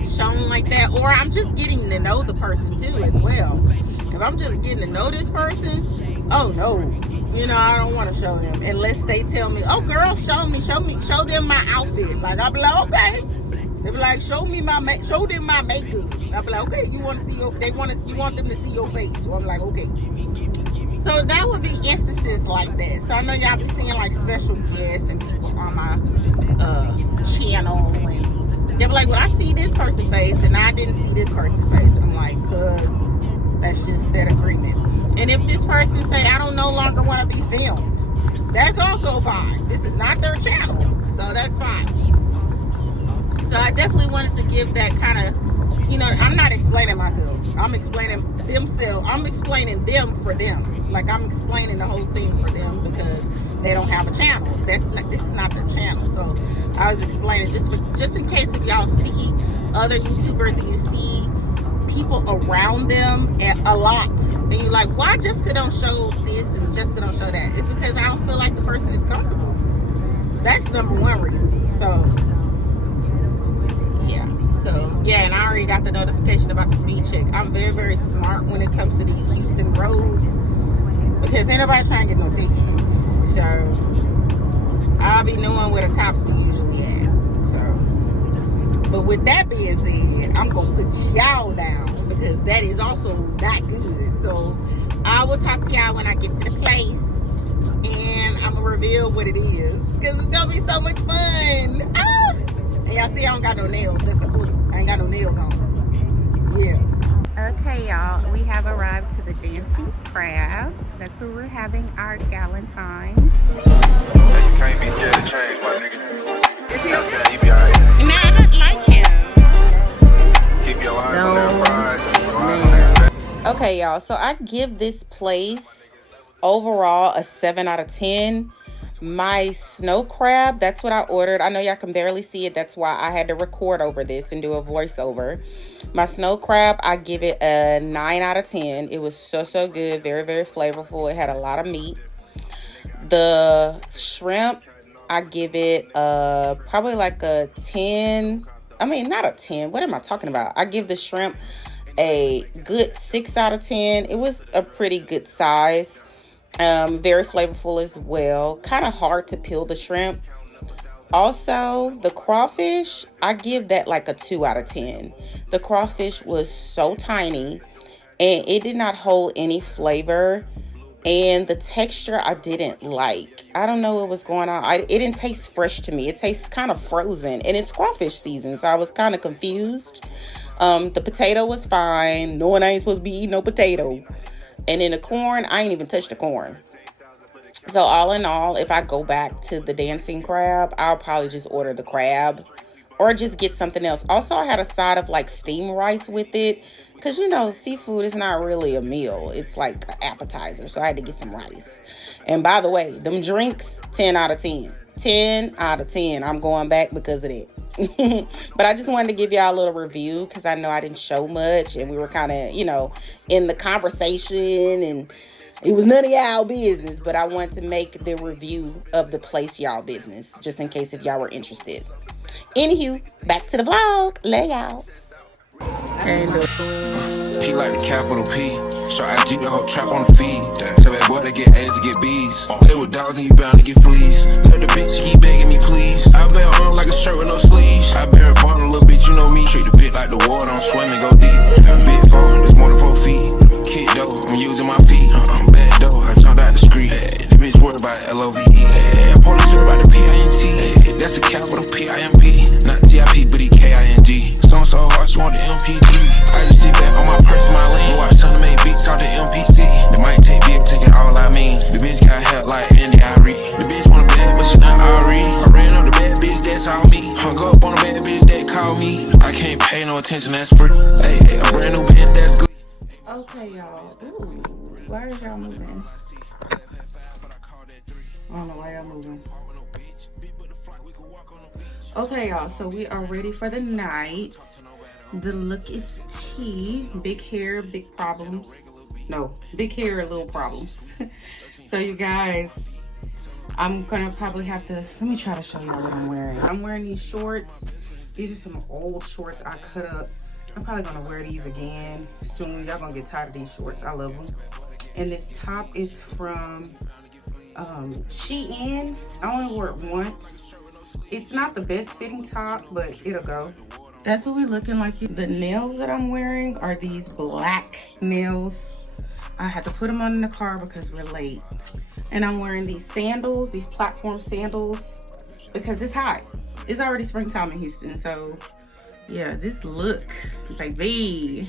shown like that, or I'm just getting to know the person too as well. If I'm just getting to know this person, oh no, you know, I don't want to show them unless they tell me, oh girl, show them my outfit. Like, I'll be like, okay. They be like, show them my makeup. I'll be like, okay, you want to see you want them to see your face. So I'm like, okay. So that would be instances like that. So I know y'all be seeing like special guests and people on my channel, and they'll be like, well, I see this person's face and I didn't see this person's face. And I'm like, cause that's just that agreement. And if this person say, I don't no longer want to be filmed, that's also fine. This is not their channel, so that's fine. So I definitely wanted to give that kind of, you know, I'm not explaining myself. I'm explaining themselves. I'm explaining them for them. Like, I'm explaining the whole thing for them because they don't have a channel. This is not their channel. So I was explaining just in case if y'all see other YouTubers and you see people around them a lot, and you're like, why Jessica don't show this and Jessica don't show that? It's because I don't feel like the person is comfortable. That's number one reason. So yeah, and I already got the notification about the speed check. I'm very, very smart when it comes to these Houston roads, because ain't nobody trying to get no ticket. So I'll be knowing where the cops be usually at. So, but with that being said, I'm gonna put y'all down because that is also not good. So I will talk to y'all when I get to the place, and I'm gonna reveal what it is, because it's gonna be so much fun. Ah! And y'all see I don't got no nails. That's a clue. I ain't got no nails on. Yeah. Okay, y'all. We have arrived to the Dancing Crab. That's where we're having our Galentines. You can't be scared to change, my nigga. I'm saying you be alright. Nah, I don't like him. Keep your eyes on that prize. Your eyes on that. Okay, y'all. So I give this place overall a 7 out of 10. My snow crab, that's what I ordered. I know y'all can barely see it. That's why I had to record over this and do a voiceover. My snow crab, I give it a 9 out of 10. It was so good. Very, very flavorful. It had a lot of meat. The shrimp, I give it probably like a 10. I mean, not a 10. What am I talking about? I give the shrimp a good 6 out of 10. It was a pretty good size. Very flavorful as well. Kind of hard to peel the shrimp. Also, the crawfish, I give that like a 2 out of 10. The crawfish was so tiny and it did not hold any flavor, and the texture I didn't like. I don't know what was going on. It didn't taste fresh to me. It tastes kind of frozen, and it's crawfish season, so I was kind of confused. The potato was fine. Knowing I ain't supposed to be eating no potato. And then the corn, I ain't even touched the corn. So all in all, if I go back to the Dancing Crab, I'll probably just order the crab or just get something else. Also, I had a side of like steamed rice with it, because you know, seafood is not really a meal. It's like an appetizer. So I had to get some rice. And by the way, them drinks, 10 out of 10. 10 out of 10. I'm going back because of that. But I just wanted to give y'all a little review, because I know I didn't show much and we were kind of, you know, in the conversation and it was none of y'all business, but I wanted to make the review of the place y'all business, just in case if y'all were interested. Anywho, back to the vlog. Layout. P like the capital P. So I G the whole trap on the feed. Tell that boy to get A's to get B's. Play with dogs and you bound to get fleas. Let the bitch keep begging me please. I bear on like a shirt with no sleeves. I bear a bar a little bitch, you know me. Treat the bit like the water, I'm swimming, go deep. Big phone, this more than 4 feet. Kid though, I'm using my feet. Bad though, I jumped out the street. The bitch worried about LOVE. I pulled the shit about the PINT. That's a capital PIMP. Not TIP, but EKING. Song so hard, you want the MPG. I just sit back on my purse, my lane. Watch some make beats out the MPC. They might take me to take it all I mean. The bitch got help like Andy Irie. The bitch want a bad, but she not Ari. I ran up the bad bitch, that's all me. Hung up on a bad bitch that called me. I can't pay no attention, that's free. Hey, a brand new bitch, that's good. Okay, y'all. Ooh, why is y'all moving? I don't know why y'all moving. Okay, y'all. So we are ready for the night. The look is tea. Big hair, big problems. No, big hair, little problems. So you guys, I'm gonna probably have to, let me try to show y'all what I'm wearing. I'm wearing these shorts. These are some old shorts I cut up. I'm probably gonna wear these again soon. Y'all gonna get tired of these shorts. I love them. And this top is from Shein. I only wore it once. It's not the best fitting top, but it'll go. That's what we're looking like here. The nails that I'm wearing are these black nails. I had to put them on in the car because we're late. And I'm wearing these sandals, these platform sandals, because it's hot. It's already springtime in Houston, so yeah, this look, baby.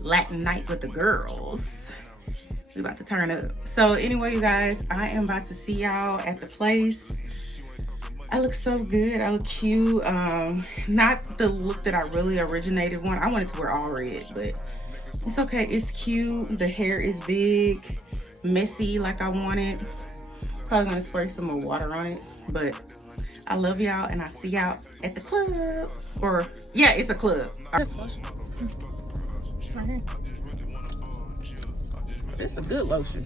Latin night with the girls. We're about to turn up. So anyway, you guys, I am about to see y'all at the place. I look so good. I look cute. Not the look that I really originated one. I wanted to wear all red, but it's okay. It's cute. The hair is big, messy like I wanted. Probably gonna spray some more water on it, but I love y'all, and I see y'all at the club. Or, yeah, it's a club. It's a good lotion.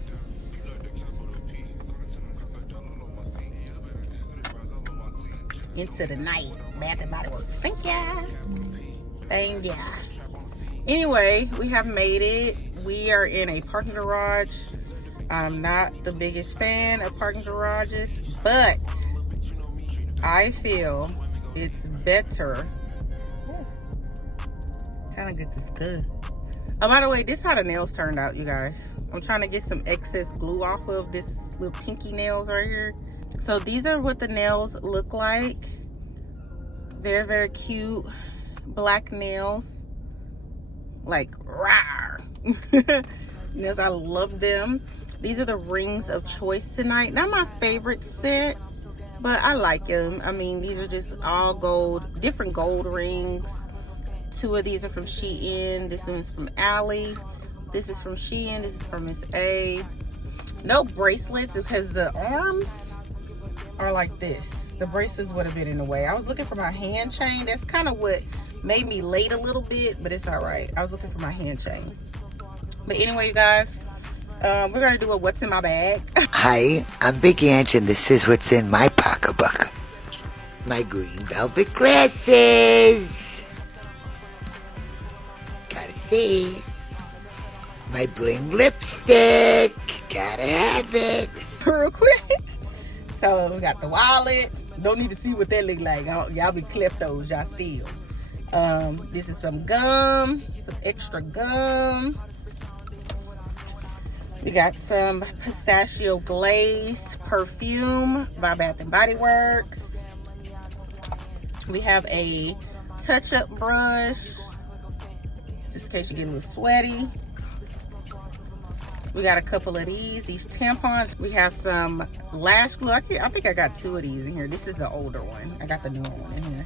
Into the night. Bath and Body Works. Thank ya. Thank ya. Anyway, we have made it. We are in a parking garage. I'm not the biggest fan of parking garages, but I feel it's better. Trying to get this done. Oh, by the way, this is how the nails turned out, you guys. I'm trying to get some excess glue off of this little pinky nails right here. So these are what the nails look like. They're very cute black nails. Like, rawr. Yes, I love them. These are the rings of choice tonight. Not my favorite set, but I like them. I mean, these are just all gold, different gold rings. 2 of these are from Shein. This one's from Ally. This is from Shein. This is from Miss A. No bracelets because the arms are like this. The bracelets would have been in the way. I was looking for my hand chain. That's kind of what made me late a little bit, but it's all right. I was looking for my hand chain. But anyway, you guys, we're going to do a what's in my bag. Hi, I'm Big Ange, and this is what's in my pocketbook. My green velvet glasses. Gotta see. My bling lipstick. Gotta have it. Real quick. So we got the wallet. Don't need to see what that look like. Y'all be kleptos, y'all steal. This is some gum, some extra gum. We got some pistachio glaze perfume by Bath and Body Works. We have a touch-up brush, just in case you get a little sweaty. We got a couple of these tampons. We have some lash glue. I think I got 2 of these in here. This is the older one. I got the newer one in here.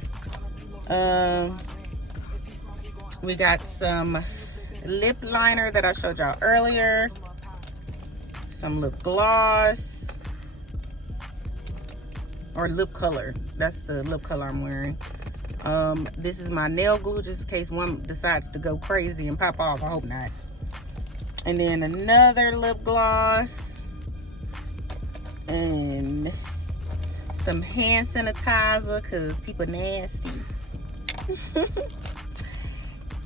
We got some lip liner that I showed y'all earlier. Some lip gloss. Or lip color. That's the lip color I'm wearing. This is my nail glue, just in case one decides to go crazy and pop off. I hope not. And then another lip gloss. And some hand sanitizer, because people nasty.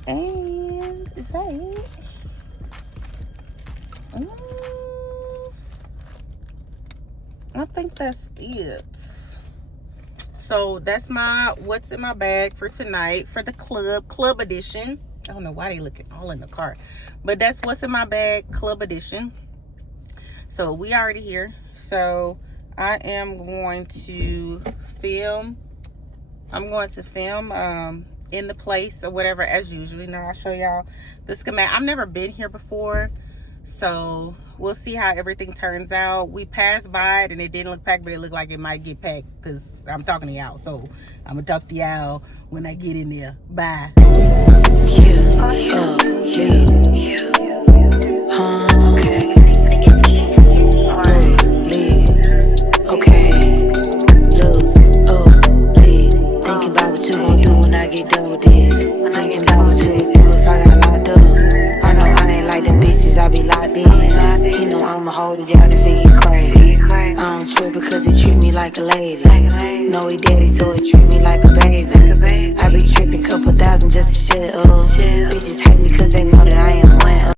And is that it? I think that's it. So that's my what's in my bag for tonight for the club edition. I don't know why they looking all in the cart, but that's what's in my bag, club edition. So we already here. So I am going to film. I'm going to film in the place or whatever as usual. You know, I'll show y'all the schematic. I've never been here before, so we'll see how everything turns out. We passed by it and it didn't look packed, but it looked like it might get packed because I'm talking to y'all. So I'm gonna talk to y'all when I get in there. Bye. Get done with this. Thinking about what you do if I got locked up. I know I ain't like them bitches, I be locked in. You know I'ma hold it down if it get crazy. I don't trip because it treat me like a lady. Know he daddy, so it treat me like a baby. I be tripping couple thousand just to shut up. Bitches hate me cause they know that I am one up.